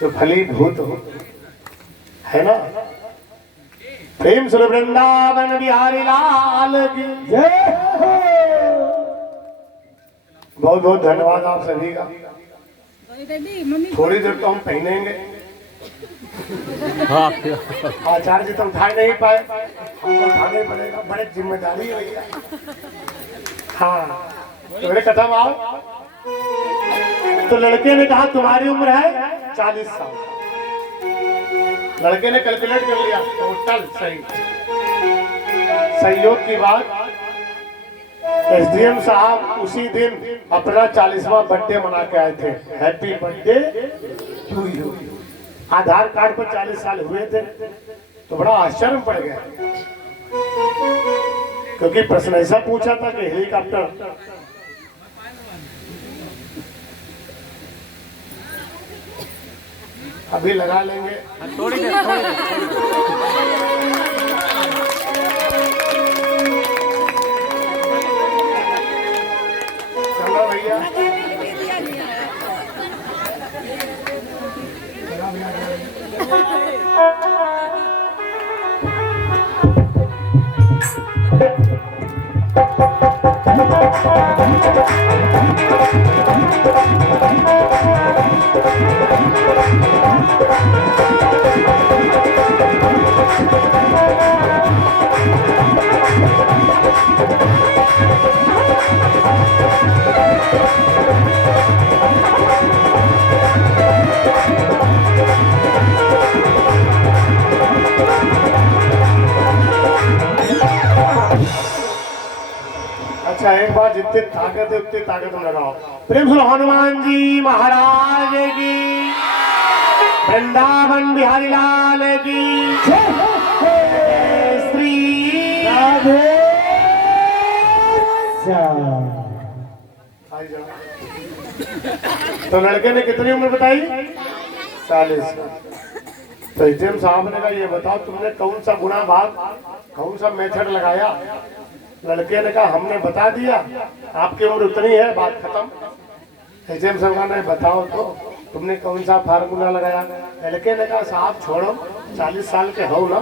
जो फलीभूत हो, है ना। प्रेम सुनो वृंदावन बिहारी लाल की जय हो। बहुत बहुत धन्यवाद आप सभी का। डैडी मम्मी थोड़ी देर तो हम पहनेंगे। आचार्य जी तो उठा नहीं पाए, हमको उठाने पड़ेगा, बड़े जिम्मेदारी है भैया। हाँ तो मेरे कदम आओ। तो लड़के ने कहा तुम्हारी उम्र है 40 साल। लड़के ने कैलकुलेट कर लिया टोटल सही। संयोग की बात एसडीएम साहब उसी दिन अपना 40वां बर्थडे मना के आए थे। Happy birthday to you. Aadhaar card पर 40 साल हुए थे तो बड़ा आश्चर्य पड़ गया, क्योंकि प्रश्न ऐसा पूछा था कि हेलीकॉप्टर अभी लगा लेंगे थोड़ी देर चलो भैया। अच्छा एक बार जितनी ताकत है उतनी ताकत में लगाओ। प्रेम से हनुमान जी महाराज की, वृंदावन बिहारी लाल की श्री राधे श्याम। तो लड़के ने कितनी उम्र बताई? 40। तो एसडीएम साहब ने कहा ये बताओ तुमने कौन सा गुना भाग कौन सा मेथड लगाया? लड़के ने कहा हमने बता दिया आपकी उम्र उतनी है, बात खत्म। एसडीएम साहब ने बताओ तो तुमने कौन सा फार्मूला लगाया? लड़के ने कहा साहब छोड़ो 40 साल के हो ना।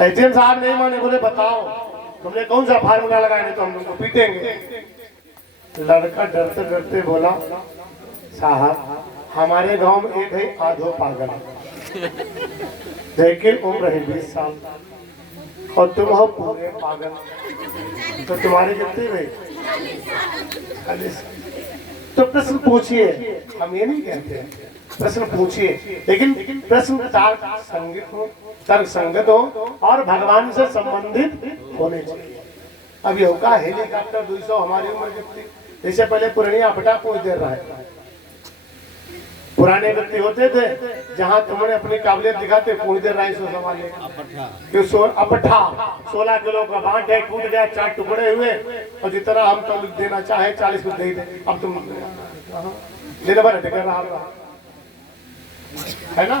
एसडीएम साहब नहीं माने, बोले बताओ तुमने कौन सा फार्मूला लगाया, नहीं तो हम तुमको पीटेंगे। लड़का डरते डरते बोला साहब हमारे गांव में एक है आधो पागल, लेकिन उम्र है 20 साल और तुम हो पूरे पागल, तो तुम्हारी कितनी रही? 40। तो प्रश्न पूछिए, हम ये नहीं कहते, प्रश्न पूछिए लेकिन प्रश्न तर्क संगत हो और भगवान से संबंधित होने चाहिए। अब ये होगा हेलीकॉप्टर 200 हमारी उम्र कितनी? जैसे पहले पुरानिया अपटा पूछ दे रहा है। पुराने व्यक्ति होते थे जहां तुमने अपनी काबिलियत दिखाते पूछ दे रहा है 100 सवाल अपठा 16 किलो का बांट है, टूट गया 4 टुकड़े हुए और जितना हम तो देना चाहे 40 को दे दे। अब तुम दिन भर टिकर रहा है ना।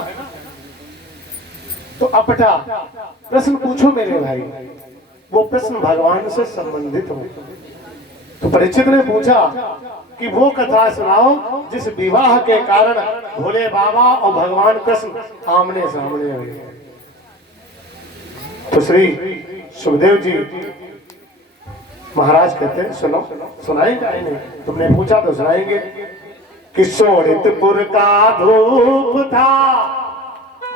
तो अपठा प्रश्न पूछो मेरे भाई, वो प्रश्न भगवान से संबंधित हो। तो परीक्षित ने पूछा कि वो कथा सुनाओ जिस विवाह के कारण भोले बाबा और भगवान कृष्ण आमने सामने हुए। तो श्री सुखदेव जी महाराज कहते हैं सुनो, सुनाएंगे नहीं, तुमने पूछा तो सुनाएंगे। कि शोणितपुर का धूप था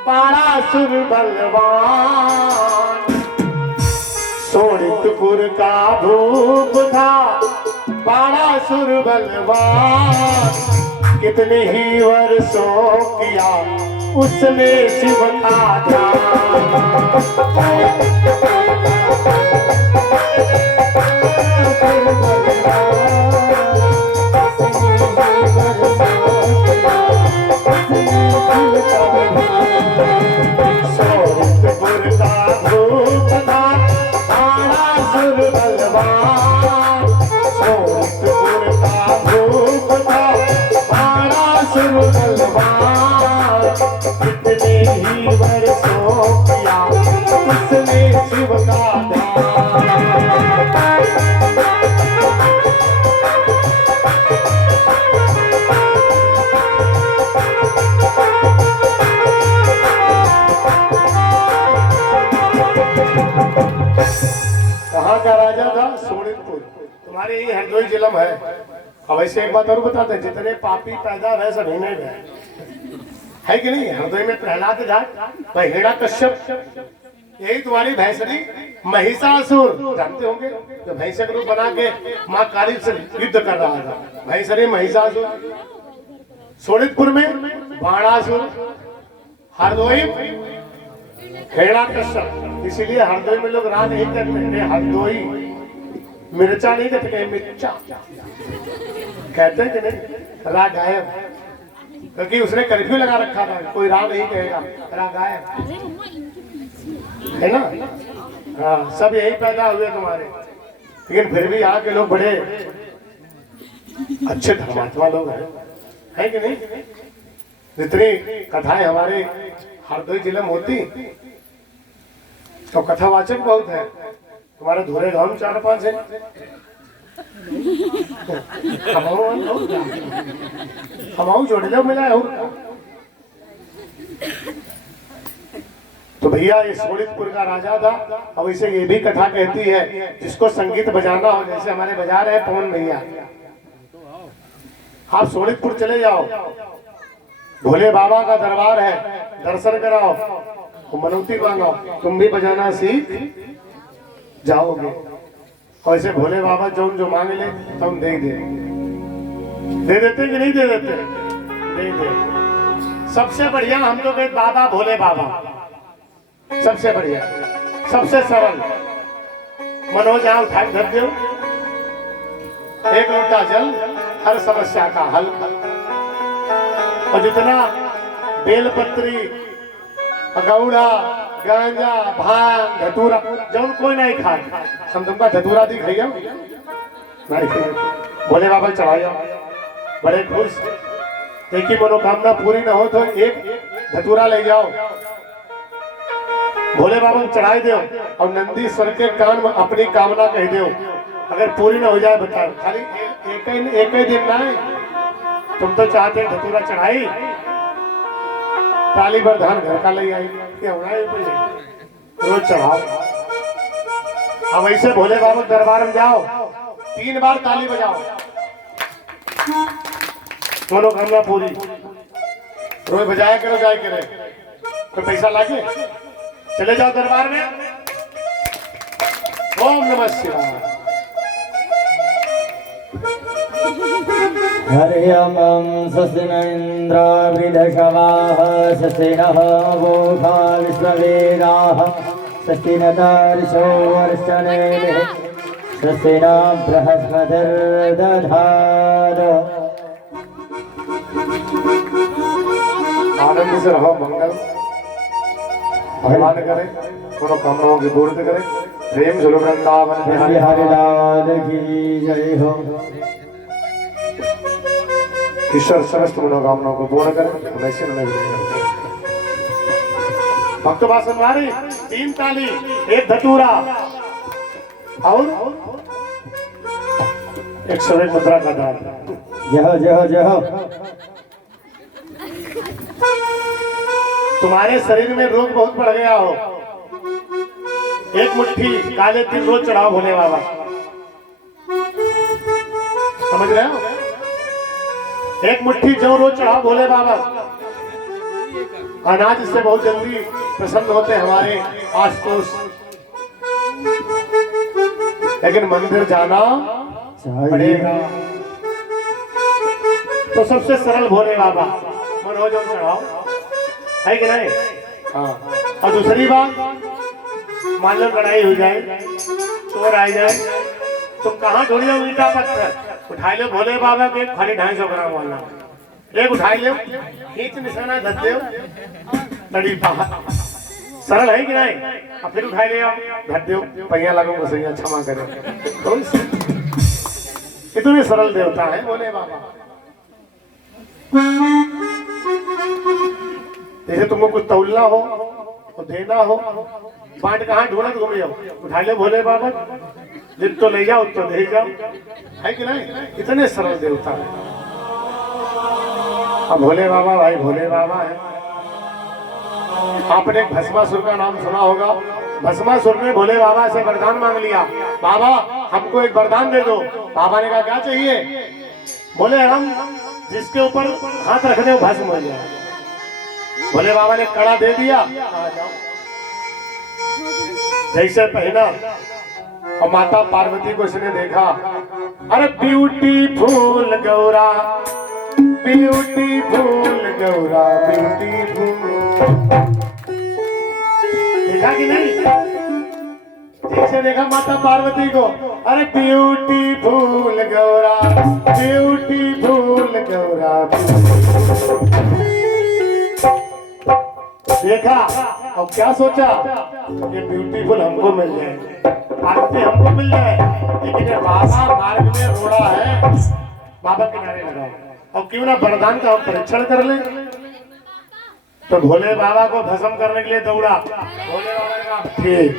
बड़ा सुर बलवान, शोणितपुर का धूप था बड़ा सुर बलवान, कितने ही वर्षों किया उसने शिव का ध्यान। सोनितपुर का धूप था बाणासुर बलवान, सोनितपुर का धूप था बाणासुर बलवान, कितने ही वर्षों किया उसने शिव का ध्यान। कहाँ का राजा था? सोनितपुर। तुम्हारे ये हरदोई जिला में है। अब ऐसे एक बात और बताते हैं, जितने पापी पैदा हुए सब हिने गए, है कि नहीं? हरदोई में प्रहलाद था, हिरण्यकश्यप, यही तुम्हारी भैंसरी महिषासुर, जानते होंगे, जो भैंस का रूप बना के माँ काली से युद्ध कर रहा था, भैंसरी महिषासुर। सोनितपुर में बाणासुर, हरदोई हिरण्यकश्यप। इसीलिए हरदोई में लोग रा नहीं कहते, हरदोई मिर्चा नहीं कहते, मिर्चा कहते हैं कि नहीं? रा गायब, क्योंकि उसने कर्फ्यू लगा रखा था, कोई रा नहीं कहेगा, रा गायब, है ना? हाँ, सब यही पैदा हुए तुम्हारे, लेकिन फिर भी यहाँ के लोग बड़े अच्छे धर्मात्मा लोग हैं, है कि नहीं? जितनी कथाएं हमारे हरदोई जिले में होती तो कथावाचक बहुत है। तुम्हारे धोरे गांव 4-5 है, हमाऊ जोड़ लो मिला है। तो भैया ये सोनितपुर का राजा था। अब इसे ये भी कथा कहती है, जिसको संगीत बजाना हो, जैसे हमारे बजा रहे हैं पवन भैया, आप सोनितपुर चले जाओ, भोले बाबा का दरबार है, दर्शन कराओ, मनौती मांगो, तुम भी बजाना सीख जाओगे। और ऐसे भोले बाबा जो मांग ले तुम दे देते कि नहीं दे देते? दे दे। सबसे बढ़िया हम लोग एक बाबा भोले बाबा, सबसे बढ़िया, सबसे सरल। मनोज यहाँ उठा धर दो, एक लोटा जल, हर समस्या का हल। और जितना बेलपत्री, गौड़ा, गांजा, भांग, धतूरा, जब कोई नहीं खाए, हम तुमका धतूरा दी खाइए नहीं खाइए, भोले बाबा चढ़ाइए, बड़े खुश। एक ही मनोकामना पूरी न हो तो एक धतूरा ले जाओ, भोले बाबा को चढ़ाई दो, और नंदीश्वर के कान में अपनी कामना कह दो। अगर पूरी न हो जाए बताओ, खाली एक ही दिन ना, तुम तो चाहते धतूरा चढ़ाई, ताली भर धान घर का ले आई, रोज चढ़ाओ। अब ऐसे भोले बाबा के दरबार में जाओ, 3 बार ताली बजाओ, मनोकामना पूरी। रोज बजाया करो, जाए करे, कोई पैसा लागे, चले जाओ दरबार में। ओम नमः शिवाय। हरियमं सस्तिनेन्द्र विदशवाः सस्तिनः वोधा विश्ववेदाः सस्तिनतार्षो वर्षणेमिः सस्तिना बृहस्पतिर्दधातु। आनंद से रहो, मंगल भगवान करे, मनोकामनाओं की पूर्ति करे। प्रेम से वृंदावन बिहारी हरिलाल की जय हो। ईश्वर समस्त मनोकामनाओं को पूर्ण करे। वैसे भक्त वासन वारी 3 ताली, 1 धतूरा और 101 मुद्रा का दान। जय जय जय। तुम्हारे शरीर में रोग बहुत बढ़ गया हो, 1 मुट्ठी काले तिल रोज चढ़ाओ भोले बाबा, समझ रहे हो? 1 मुट्ठी जौ रोज चढ़ाओ भोले बाबा। अनाज से बहुत जल्दी प्रसन्न होते हमारे आशुतोष, लेकिन मंदिर जाना पड़ेगा। तो सबसे सरल भोले बाबा मनोजन चढ़ाओ, है कि नहीं? हाँ। और दूसरी बात, मान लो लड़ाई हो जाए, चोर आ जाए, तुम कहाँ ढूंढ लो ईटा पत्थर, उठा लो भोले बाबा के खाली 250 ग्राम वाला एक उठा लो, खींच निशाना धर दो, लड़ी बाहर। सरल है कि नहीं? और फिर उठा ले आओ, धर दो, पहिया लगो सही, क्षमा करो। कौन सी इतने सरल देवता है भोले बाबा। जैसे तुमको कुछ तौलना हो और देना हो, बाट कहाँ ढूंढत घूम जाओ, उठा ले भोले बाबा, जित तो ले जाओ तो दे जाओ, है कि नहीं? इतने सरल देवता है। अब भोले बाबा भाई भोले बाबा है। आपने भस्मासुर का नाम सुना होगा। भस्मासुर ने भोले बाबा से वरदान मांग लिया, बाबा हमको एक वरदान दे दो। बाबा ने कहा क्या चाहिए? बोले हम जिसके ऊपर हाथ रख दे वो भस्म हो जाए। भोले बाबा ने कड़ा दे दिया, जैसे पहना और माता पार्वती को इसने देखा, अरे beautiful Gaura, beautiful Gaura, beautiful. देखा कि नहीं? जैसे देखा माता पार्वती को, अरे ब्यूटीफुल गौरा, ब्यूटीफुल गौरा, देखा और क्या सोचा, ये ब्यूटीफुल हमको मिल जाए, पार्वती हमको मिल जाए, लेकिन ये बाबा मार्ग में रोड़ा है, बाबा किनारे लगाओ और क्यों ना वरदान का हम परीक्षण कर ले। तो भोले बाबा को भस्म करने के लिए दौड़ा। भोले बाबा ने कहा ठीक,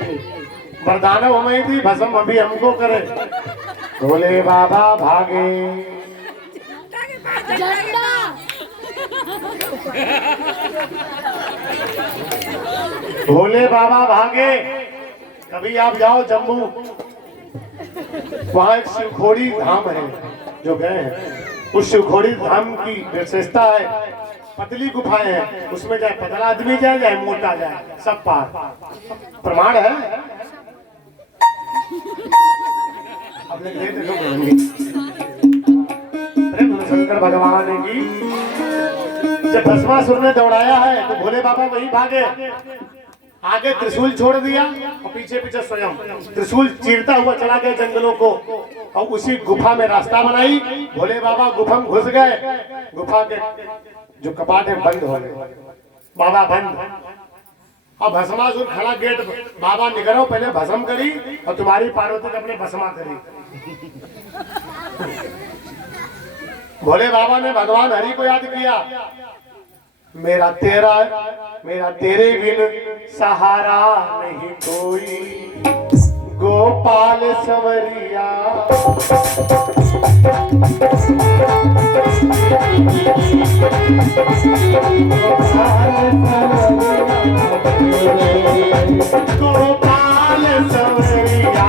वरदान हमें थी, भस्म अभी हमको करे। भोले बाबा भागे, भोले बाबा भागे। कभी आप जाओ जम्मू, वहां एक शिवखोड़ी धाम है, जो गए हैं, उस शिवखोड़ी धाम की विशेषता है, पतली गुफाएं हैं, उसमें चाहे पतला आदमी जाए चाहे मोटा जाए, सब पार। प्रमाण है। अब शंकर भगवान की जब भस्मासुर ने दौड़ाया है तो भोले बाबा वहीं भागे, आगे त्रिशूल छोड़ दिया और पीछे पीछे स्वयं त्रिशूल चीरता हुआ चला गया जंगलों को, और उसी गुफा में रास्ता बनाई। भोले बाबा गुफा में घुस गए, गुफा के जो कपाट है बंद हो गए, बाबा बंद। अब भस्मासुर खड़ा गेट, बाबा निकलो पहले भस्म करी और तुम्हारी पार्वती अपने भस्मा करी। भोले बाबा ने भगवान हरि को याद किया, मेरा तेरे बिन सहारा नहीं कोई, गोपाल संवरिया। गोपाल संवरिया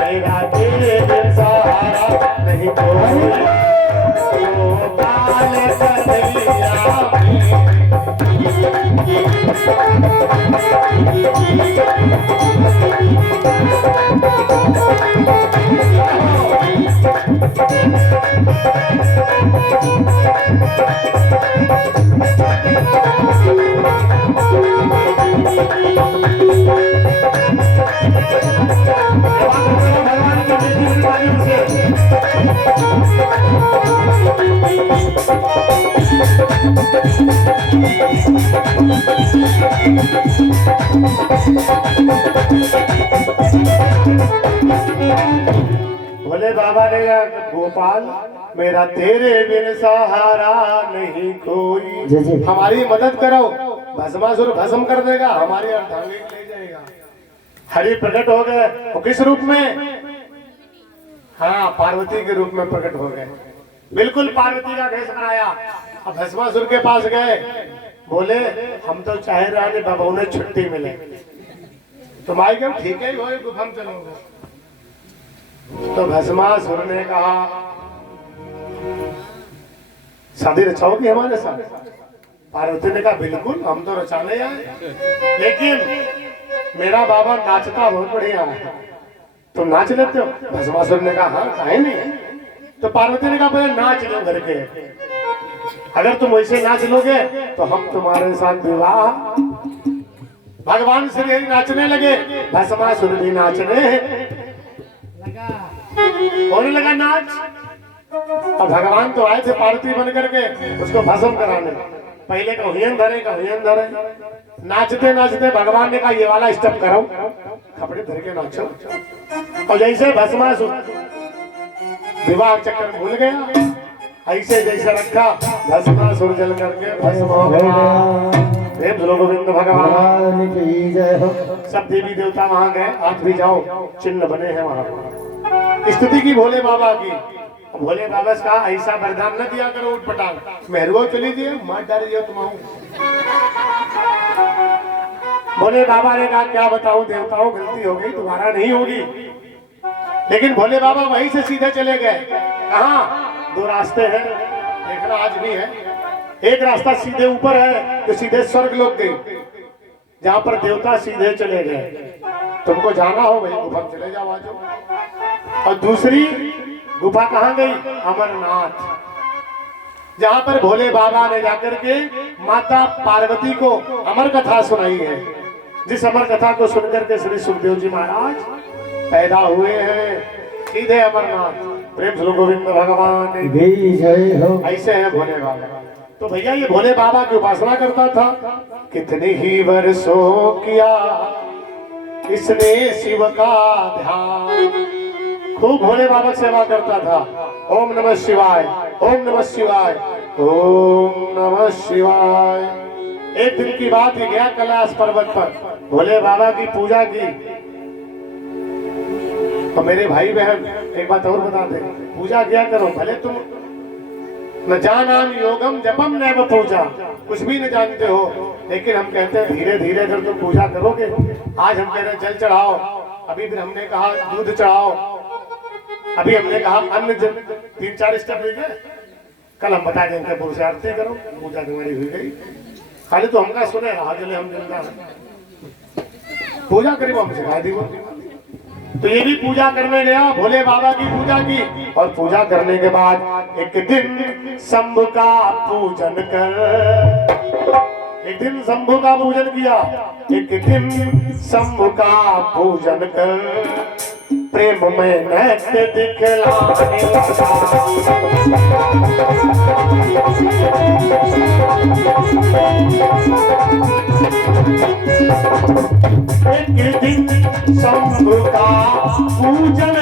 मेरा तेरे सहारा नहीं कोई, गोपाल कन्हैया। भोले बाबा ने कहा, गोपाल मेरा तेरे बिन सहारा नहीं कोई, हमारी मदद करो। भस्मासुर भस्म कर देगा, हमारी अर्धांगिनी ले जाएगा। हरि प्रकट हो गए, और किस रूप में? हाँ, पार्वती के रूप में प्रकट हो गए, बिल्कुल पार्वती का भेष बनाया। अब भस्मासुर के पास गए, बोले हम तो चाह रहे थे बाबू ने छुट्टी मिले, तुम आई गए, ठीक है गुफा में चलोगे। तो भस्मासुर ने कहा शादी रचाओगी हमारे साथ? पार्वती ने कहा बिल्कुल, हम तो रचाने आए, लेकिन मेरा बाबा नाचता बहुत बढ़िया है, तुम नाच लेते हो? भस्मासुर ने कहा हाँ, काहे नहीं। तो पार्वती ने कहा पहले नाच लो घर के, अगर तुम वैसे नाच लोगे तो हम तुम्हारे साथ विवाह। भगवान श्री हरि नाचने लगे, भस्मासुर भी नाचने होने लगा नाच। और भगवान तो आए थे पार्वती बन करके उसको भस्म कराने, पहले का हुयन धरे। नाचते नाचते भगवान ने कहा ये वाला स्टेप करो, कपड़े धर के नाचो। और जैसे भस्मासुर विवाह चक्कर भूल गया, ऐसे जैसे रखा भस्मासुर जल करके भस्म हो गया। प्रेम सुनो गोविंद भगवान की जय हो। सब देवी देवता वहां गए, आज भी जाओ चिन्ह बने हैं वहां। स्तुति की भोले बाबा की। भोले बाबा से कहा ऐसा वरदान न दिया करो उठपटांग, मेहरबो चली दिए मार डालिए तुम्हारा। भोले बाबा ने कहा क्या बताऊं देवताओं, गलती हो गई, तुम्हारा नहीं होगी। लेकिन भोले बाबा वहीं से सीधे चले गए। कहाँ? दो रास्ते हैं, देखना आज भी है। एक रास्ता सीधे ऊपर है जो सीधे स्वर्ग लोग गए, जहाँ पर देवता सीधे चले गए। तुमको जाना हो भाई गुफा चले जाओ, आ जाओ। और दूसरी गुफा कहाँ गई? अमरनाथ, जहाँ पर भोले बाबा ने जाकर के माता पार्वती को अमर कथा सुनाई है। जिस अमर कथा को सुनकर के श्री सुखदेव जी महाराज पैदा हुए हैं सीधे अमरनाथ। प्रेम से गोविंद भगवान की जय हो। ऐसे हैं भोले बाबा। तो भैया ये भोले बाबा की उपासना करता था। कितने ही वर्षों किया इसने शिव का ध्यान, खूब भोले बाबा की सेवा करता था। ओम नमः शिवाय, ओम नमः शिवाय, ओम नमः शिवाय। एक दिन की बात ही गया कैलाश पर्वत पर भोले बाबा की पूजा की। और मेरे भाई बहन एक बात और बता दे, पूजा किया करो, भले तुम न जानाम योगम जपम नैव पूजा, कुछ भी न जानते हो, लेकिन हम कहते हैं धीरे धीरे अगर तुम पूजा करोगे। आज हम कह रहे हैं जल चढ़ाओ, अभी फिर हमने कहा दूध चढ़ाओ, अभी हमने कहा अन्न 3-4 स्टेप ले गए। कल हम बता देंगे पुरुष से आरती करो, पूजा तुम्हारी हुई गई। खाली तो हमका सुने हाजले हम जिंदा पूजा करीब हम सिखा दी। तो ये भी पूजा करने गया, भोले बाबा की पूजा की। और पूजा करने के बाद एक दिन शंभु का पूजन कर, एक दिन शंभु का पूजन किया, एक दिन शंभु का पूजन कर प्रेम में नृत्य दिखलाने लगा। एक दिन शंभु का पूजन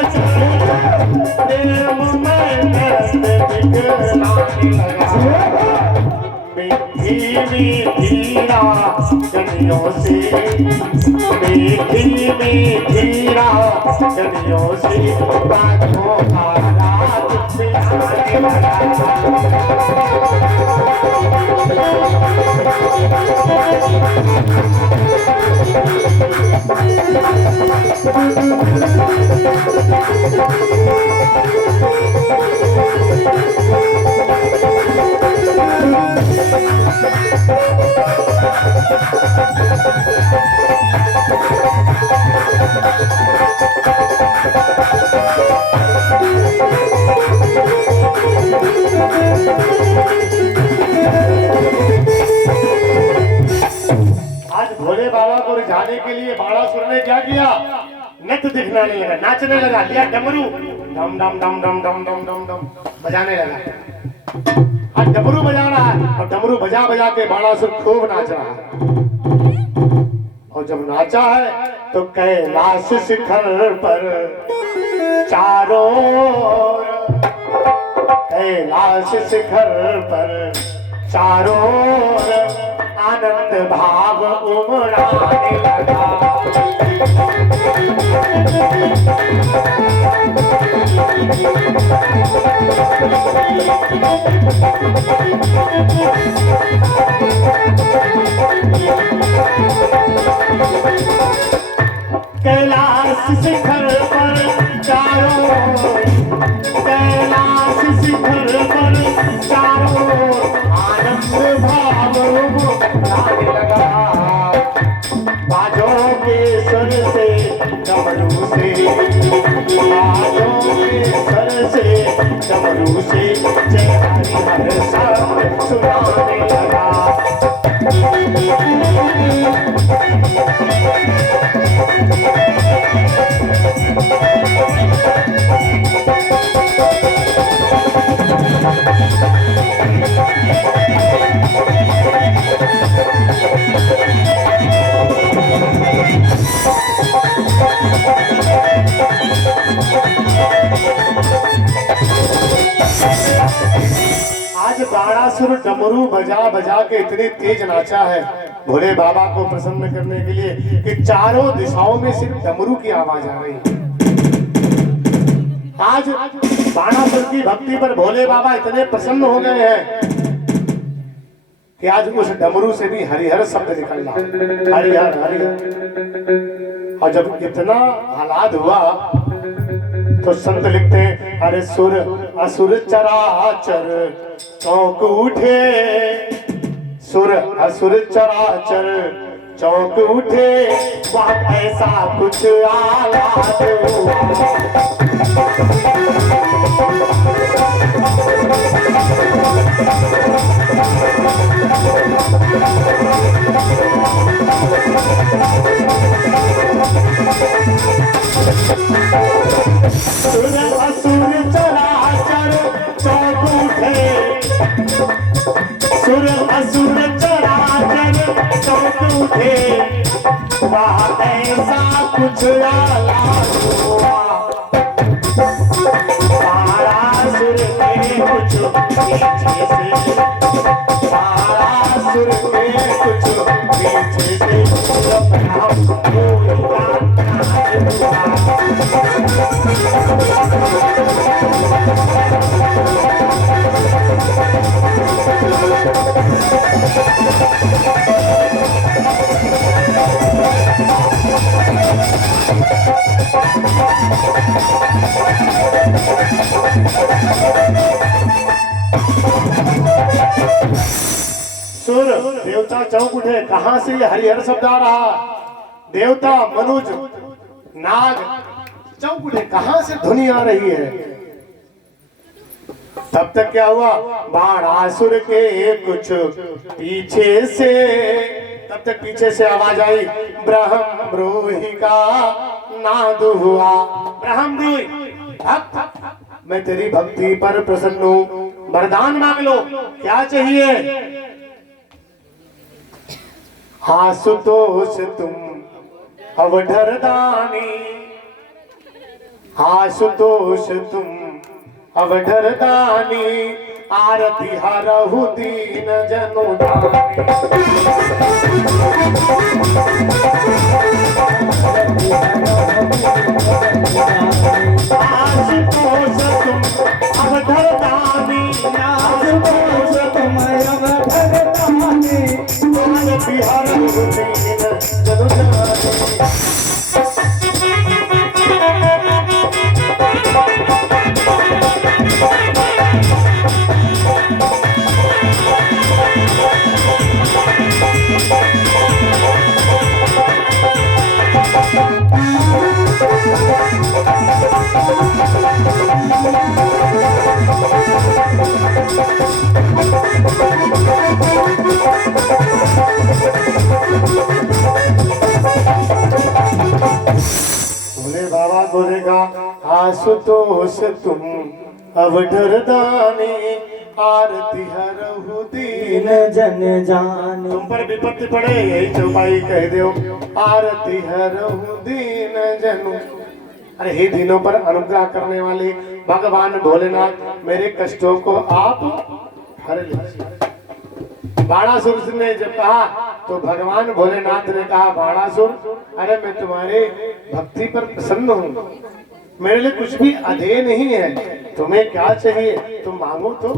प्रेम में नृत्य दिखलाने लगा। मीठी मीठी राजनियों से, मीठी मीठी राजनियों से बातों का राज दिलाने लगा। आज भोले बाबा को रिझाने के लिए बाणासुर ने क्या किया? नृत्य दिखलाने लगा, नाचने लगा, लिया डमरू, डम डम डम डम डम डम डम डम बजाने लगा। आज डमरू बजा रहा है और डमरू बजा बजा के बाणासुर खूब नाच रहा है। और जब नाचा है तो कैलाश शिखर पर चारों ओर, कैलाश शिखर पर चारों ओर आनंद भाव उमड़ाने लगा। कैलाश शिखर पर चारों, कैलाश शिखर पर चारों आनंद भाव लाने लगा। बाजों के स्वर से डमरू से, बाजों के स्वर से डमरू से जय हरि हर शब्द सुनाने लगा। आज बाणासुर डमरू बजा बजा के इतने तेज नाचा है भोले बाबा को प्रसन्न करने के लिए कि चारों दिशाओं में सिर्फ डमरू की आवाज आ रही है। आज बाणासुर की भक्ति पर भोले बाबा इतने प्रसन्न हो गए हैं कि आज उस डमरू से भी हरिहर शब्द निकल रहा, हरिहर हरिहर। और जब इतना हालात हुआ तो संत लिखते हैं, अरे सुर असुर चराचर चौंक उठे, सुर असुर चराचर चौंक उठे, वह ऐसा कुछ आलाद हुआ। सुर असुर चराचर चौंक उठे, सुर असुर चराचर चौंक उठे, वह ऐसा कुछ आलाद हुआ। बाणासुर के कुछ पीछे से, बाणासुर के कुछ पीछे से अपना कोई नाच सुर देवता चौंक उठे। कहां से ये हरिहर शब्द आ रहा? देवता मनुज नाग चौंक उठे, कहां से ध्वनि आ रही है? तब तक क्या हुआ? बाणासुर के कुछ पीछे से, तब तक पीछे से आवाज आई, ब्रह्मद्रोही का नाद हुआ। ब्रह्मद्रोही भक्त, मैं तेरी भक्ति पर प्रसन्न हूं, वरदान मांग लो, क्या चाहिए? आशुतोष तुम अवधर दानी, आशुतोष तुम अवधर दानी, आरती हरहु दीन जनु दानी। आशुतोष तुम अवधर दानी, आशुतोष तुम अवधर दानी, आरती हरहु दीन जनु दानी। भोले बाबा बोलेगा, आशुतोष तुम अवधर दानी, आरती हरहु दीन जन जानी। तुम पर विपत्ति पड़े यही चौपाई कह दो, आरती हरहु दीन जनु। अरे हे दिनों पर अनुग्रह करने वाले भगवान भोलेनाथ, मेरे कष्टों को आप हर लीजिए। बाणासुर ने जब कहा तो भगवान भोलेनाथ ने कहा, बाणासुर अरे मैं तुम्हारे भक्ति पर प्रसन्न हूँ, मेरे लिए कुछ भी अधेय नहीं है, तुम्हें क्या चाहिए तुम मांगो तो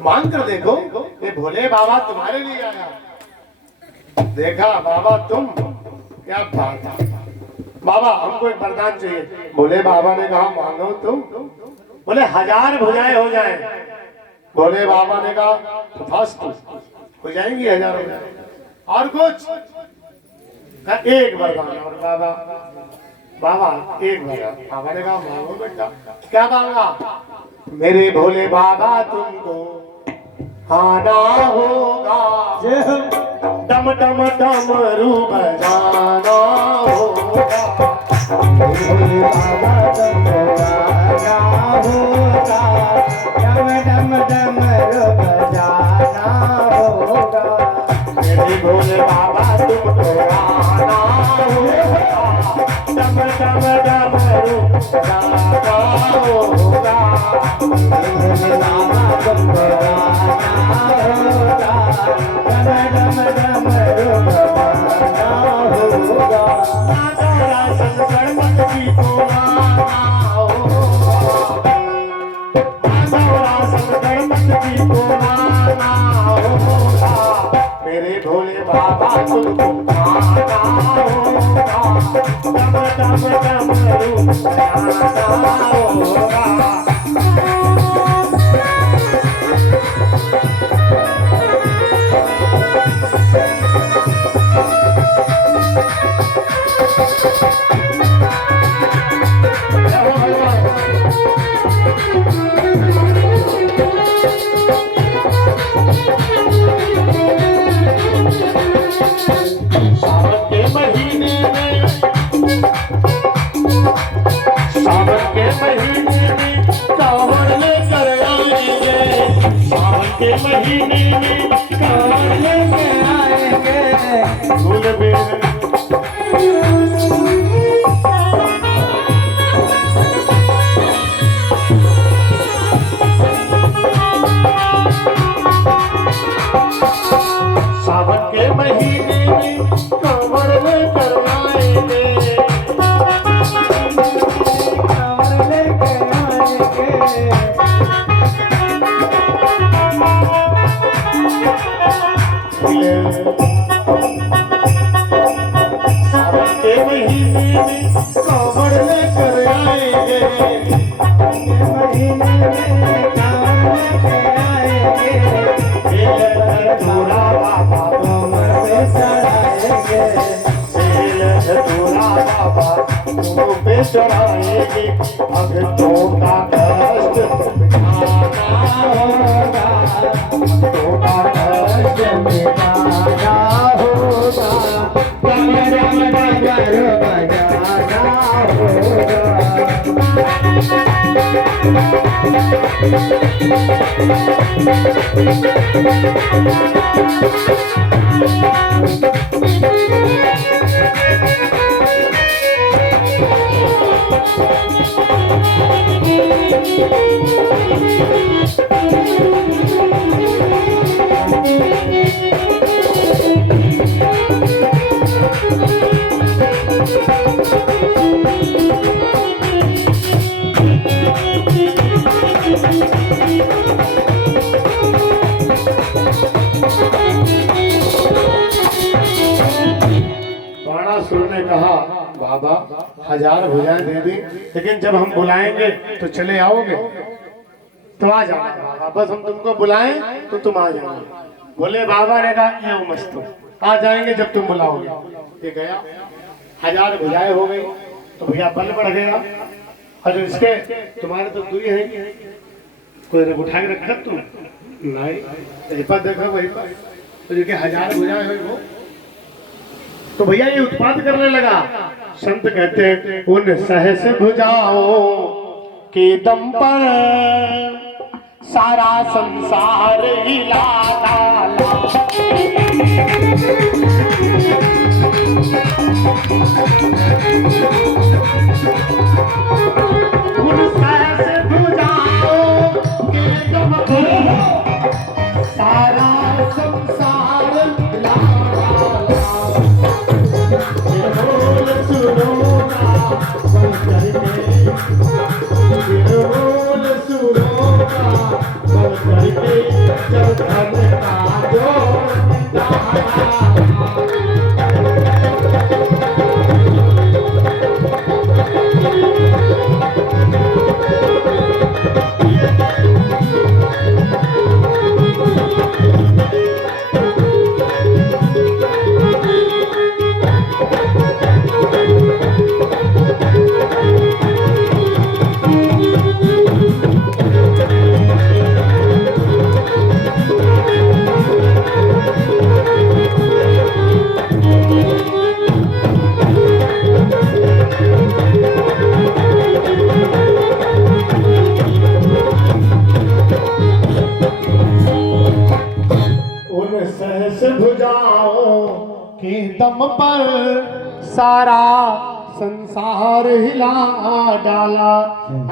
मांग कर देखो, ये भोले बाबा तुम्हारे लिए आया। देखा बाबा तुम क्या बात है, बाबा हमको एक वरदान चाहिए। बोले बाबा ने कहा मांगो तो। बोले 1000 भुजाएं हो जाए। बोले बाबा ने कहा तथास्तु, हो जाएंगी 1000 भुजाएं। और कुछ? कहा एक वरदान और। बाबा बाबा एक वरदान। बाबा ने कहा मांगो बेटा। क्या मांगा? मेरे भोले बाबा तुमको आना होगा, डम डम डमरू बजाना होगा। भोले बाबा तुमको आना होगा, डम डम डमरू बजाना होगा। मेरे भोले बाबा तुमको आना होगा, डम डम डमरू बजाना होगा। भोले बाबा तुमको आना होगा, डम डम डमरू बजाना होगा। राजा गणपति को आना होगा, राजा गणपति को आना होगा। मेरे भोले बाबा तुमको आना होगा, डम डम डमरू बजाना होगा। सावन के महीने में कांवड़ लेकर आएंगे, सावन के महीने में कांवड़ लेकर आएंगे। फूल बेल सावन के महीने में कांवड़ लेकर आएंगे, सावन के महीने में कांवड़ लेकर आएंगे, महीने में कांवड़ लेकर आएंगे। धतूरा बाबा कमर पे चढ़ाएंगे, धतूरा बाबा मुँह पे चढ़ाएंगे। भक्तों का कष्ट मिटाना होगा, भक्तों का कष्ट मिटाना होगा, डम डम डमरू बजाना होगा। बाणासुर ने कहा बाबा 1000 भुजाएं दे दी, लेकिन जब हम बुलाएंगे तो चले आओगे? तो आ जाना बाबा, बस हम तुमको बुलाएं तो तुम आ जाना। बोले बाबा ने कहा ये मस्त आ जाएंगे जब तुम बुलाओगे। ये गया, 1000 भुजाएं हो गई तो भैया बल बढ़ गया। और इसके तुम्हारे तो दुई है, कोई रख उठा के रखा तुम नहीं, यही पर देखो वही पर तो जिनके 1000 भुजाएं हुई वो तो भैया ये उत्पाद करने लगा। संत कहते हैं उन सहस भुजाओं के दम पर सारा संसार हिला डाला। उन सहस भुजाओं के दम पर सारा संसार हिला डाला। बोल सुनोगा बल करके, बोल सुनोगा बल करके, जब धन का जो दम पर सारा संसार हिला डाला।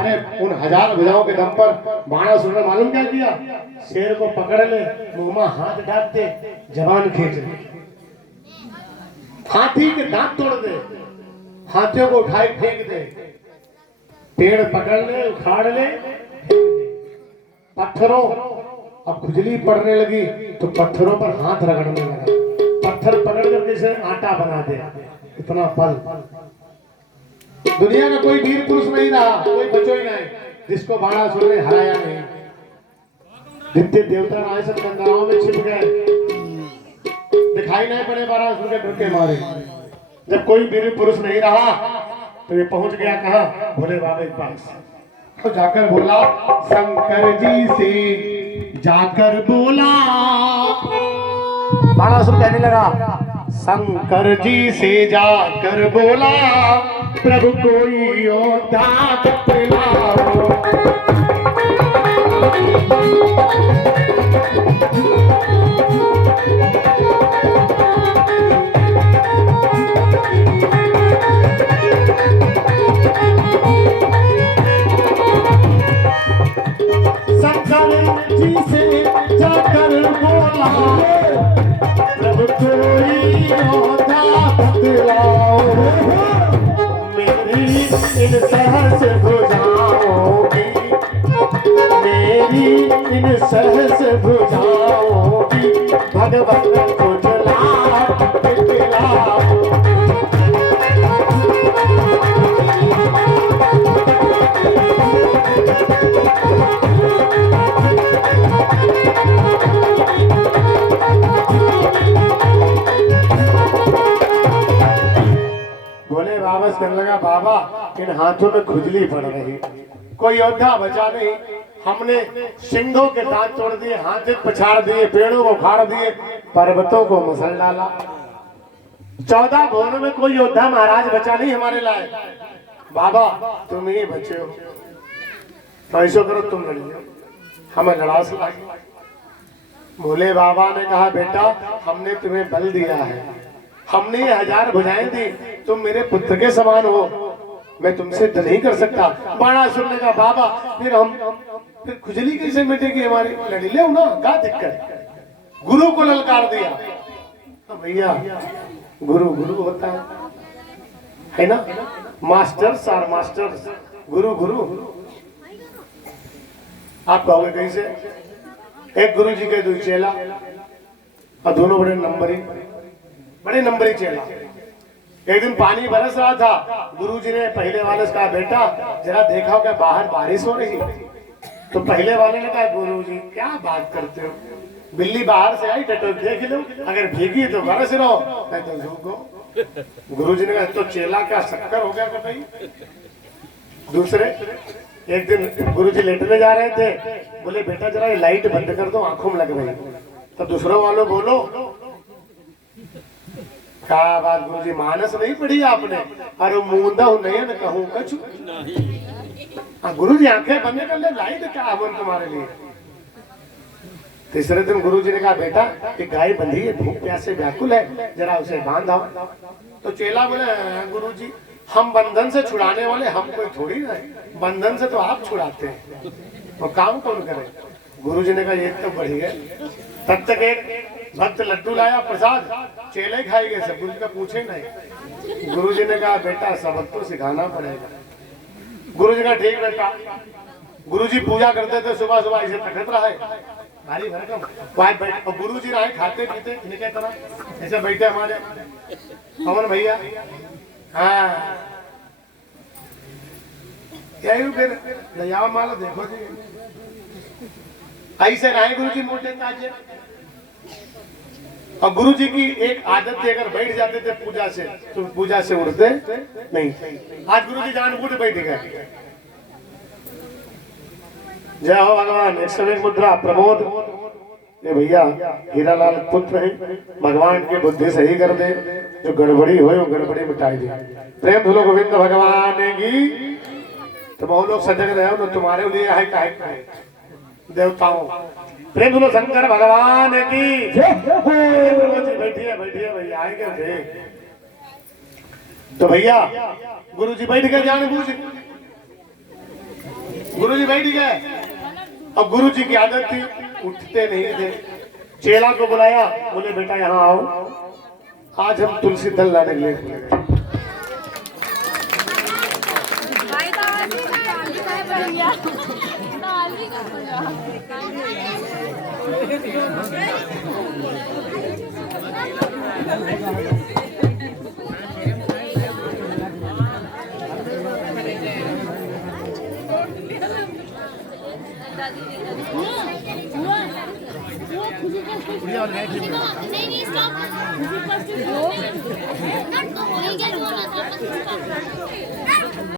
अरे उन 1000 भुजाओं के दम पर बाणासुर ने मालूम क्या किया? शेर को पकड़ ले, मुंह में हाथ डाल दे, जबान खींच ले, हाथी के दांत तोड़ दे, हाथियों को उठाई फेंक दे, पेड़ पकड़ ले, उखाड़ ले, पत्थरों, अब खुजली पड़ने लगी तो पत्थरों पर हाथ रगड़ने लगा, पत्थर पकड़ कर जैसे आटा बना दे। इतना बल, दुनिया का कोई वीर पुरुष नहीं रहा, कोई बचो ही नहीं जिसको बाणासुर ने हराया नहीं। जितने देवता आए सब गंगाओं में छिप गए, दिखाई नहीं पड़े बाणासुर के डर के मारे। जब कोई वीर पुरुष नहीं रहा तो ये पहुंच गया कहां? भोले बाबा के पास। तो जाकर बोला, शंकर जी से जाकर बोला, बाणासुर कहने लगा, शंकर जी से जाकर बोला, प्रभु कोई योद्धा बतलाओ। शंकर जी से जाकर बोला, प्रभु कोई योद्धा बतलाओ। मेरी इन सहस भुजाओं की, मेरी इन सहस भुजाओं की, भगवान को जला दिलाओ। भोले बाबा से कहने लगा, बाबा इन हाथों में खुजली पड़ रही, कोई योद्धा बचा नहीं, हमने सिंहों के दांत तोड़ दिए, हाथ पछाड़ दिए, पेड़ों को उखाड़ दिए, पर्वतों को मसल डाला, 14 भुवनों में कोई योद्धा महाराज बचा नहीं हमारे लायक। बाबा तुम ही बचे हो, तो ऐसा करो तुम लड़िए, हमें लड़ा सके। भोले बाबा ने कहा, बेटा हमने तुम्हें बल दिया है, हमने ये 1000 भुजाएं दी, तुम मेरे पुत्र के समान हो, मैं तुमसे युद्ध नहीं कर सकता। बाणासुर ने कहा, बाबा फिर खुजली कैसे मिटेगी हमारी? लड़ी ले ना, क्या दिक्कत? गुरु को ललकार दिया। तो भैया गुरु गुरु होता है ना, मास्टर्स आर मास्टर्स, गुरु गुरु। आप कहोगे कैसे? एक गुरु जी के 2 चेला और दोनों बड़े नंबरी चेला। एक दिन पानी बरस रहा था, गुरुजी ने पहले वाले से कहा, बेटा जरा देखा हो क्या बाहर बारिश हो रही? तो पहले वाले ने कहा, गुरुजी क्या बात करते हो, बिल्ली बाहर से आई टटो देख लो, अगर भीगी तो बरस रहो, नहीं तो झूको। गुरुजी ने कहा, तो चेला क्या शक्कर हो गया कभी? दूसरे एक दिन गुरुजी लेटने जा रहे थे, बोले बेटा जरा ये लाइट बंद कर दो, आंखों में लग रही। तो दूसरों वालों बोलो, क्या बात गुरुजी मानस नहीं पढ़ी आपने? अरे मूंदा हूं नहीं न कहूं कछु। गुरुजी आंखें बंद कर ले, लाइट क्या अमन तुम्हारे लिए। तीसरे दिन गुरुजी ने कहा, बेटा एक गाय बंधी है, भूख प्यास से व्याकुल है, जरा उसे बांध आओ। तो चेला बोले, गुरुजी हम बंधन से छुड़ाने वाले हम कोई थोड़ी ना है, बंधन से तो आप छुड़ाते हैं, तो काम कौन करे? गुरुजी ने कहा, ये तो बढ़िया। तब तक एक भक्त लड्डू लाया प्रसाद, चेले खाई गए, सब गुरु का पूछे नहीं। गुरुजी ने कहा, बेटा सबक तो सिखाना पड़ेगा। गुरुजी का ठीक बेटा। गुरुजी पूजा करते थे, सुबह सुबह ऐसे तखत रहा है भारी भरकम, और गुरुजी रहे खाते पीते इनके तरह ऐसे बैठे हमारे पवन भैया। हाँ यही फिर नया माला देखो जी, ऐसे रहे गुरुजी मोटे ताजे। और गुरु जी की एक आदत थी, अगर बैठ जाते थे पूजा से तो पूजा से उठते नहीं। आज गुरु जी जानबूझ बैठ गए। जय हो भगवान। 101 मुद्रा प्रमोद, ये भैया हीरालाल पुत्र है, भगवान की बुद्धि सही कर दे, जो गड़बड़ी हो गड़बड़ी मिटाई दे। प्रेम धुलो गोविंद भगवान की। तो बहुत लोग सजग रहे हो, तुम्हारे लिए है काहे देवताओं, प्रेम बोलो शंकर भगवान की जय हो। बैठिए बैठिए भैया, आएंगे थे तो भैया गुरुजी बैठ गए जाने बूझ, गुरुजी बैठ गए। अब गुरुजी की आदत थी उठते नहीं थे, चेला को बुलाया, बोले बेटा यहाँ आओ, आज हम तुलसी दल लाने के लिए। नहीं स्टॉप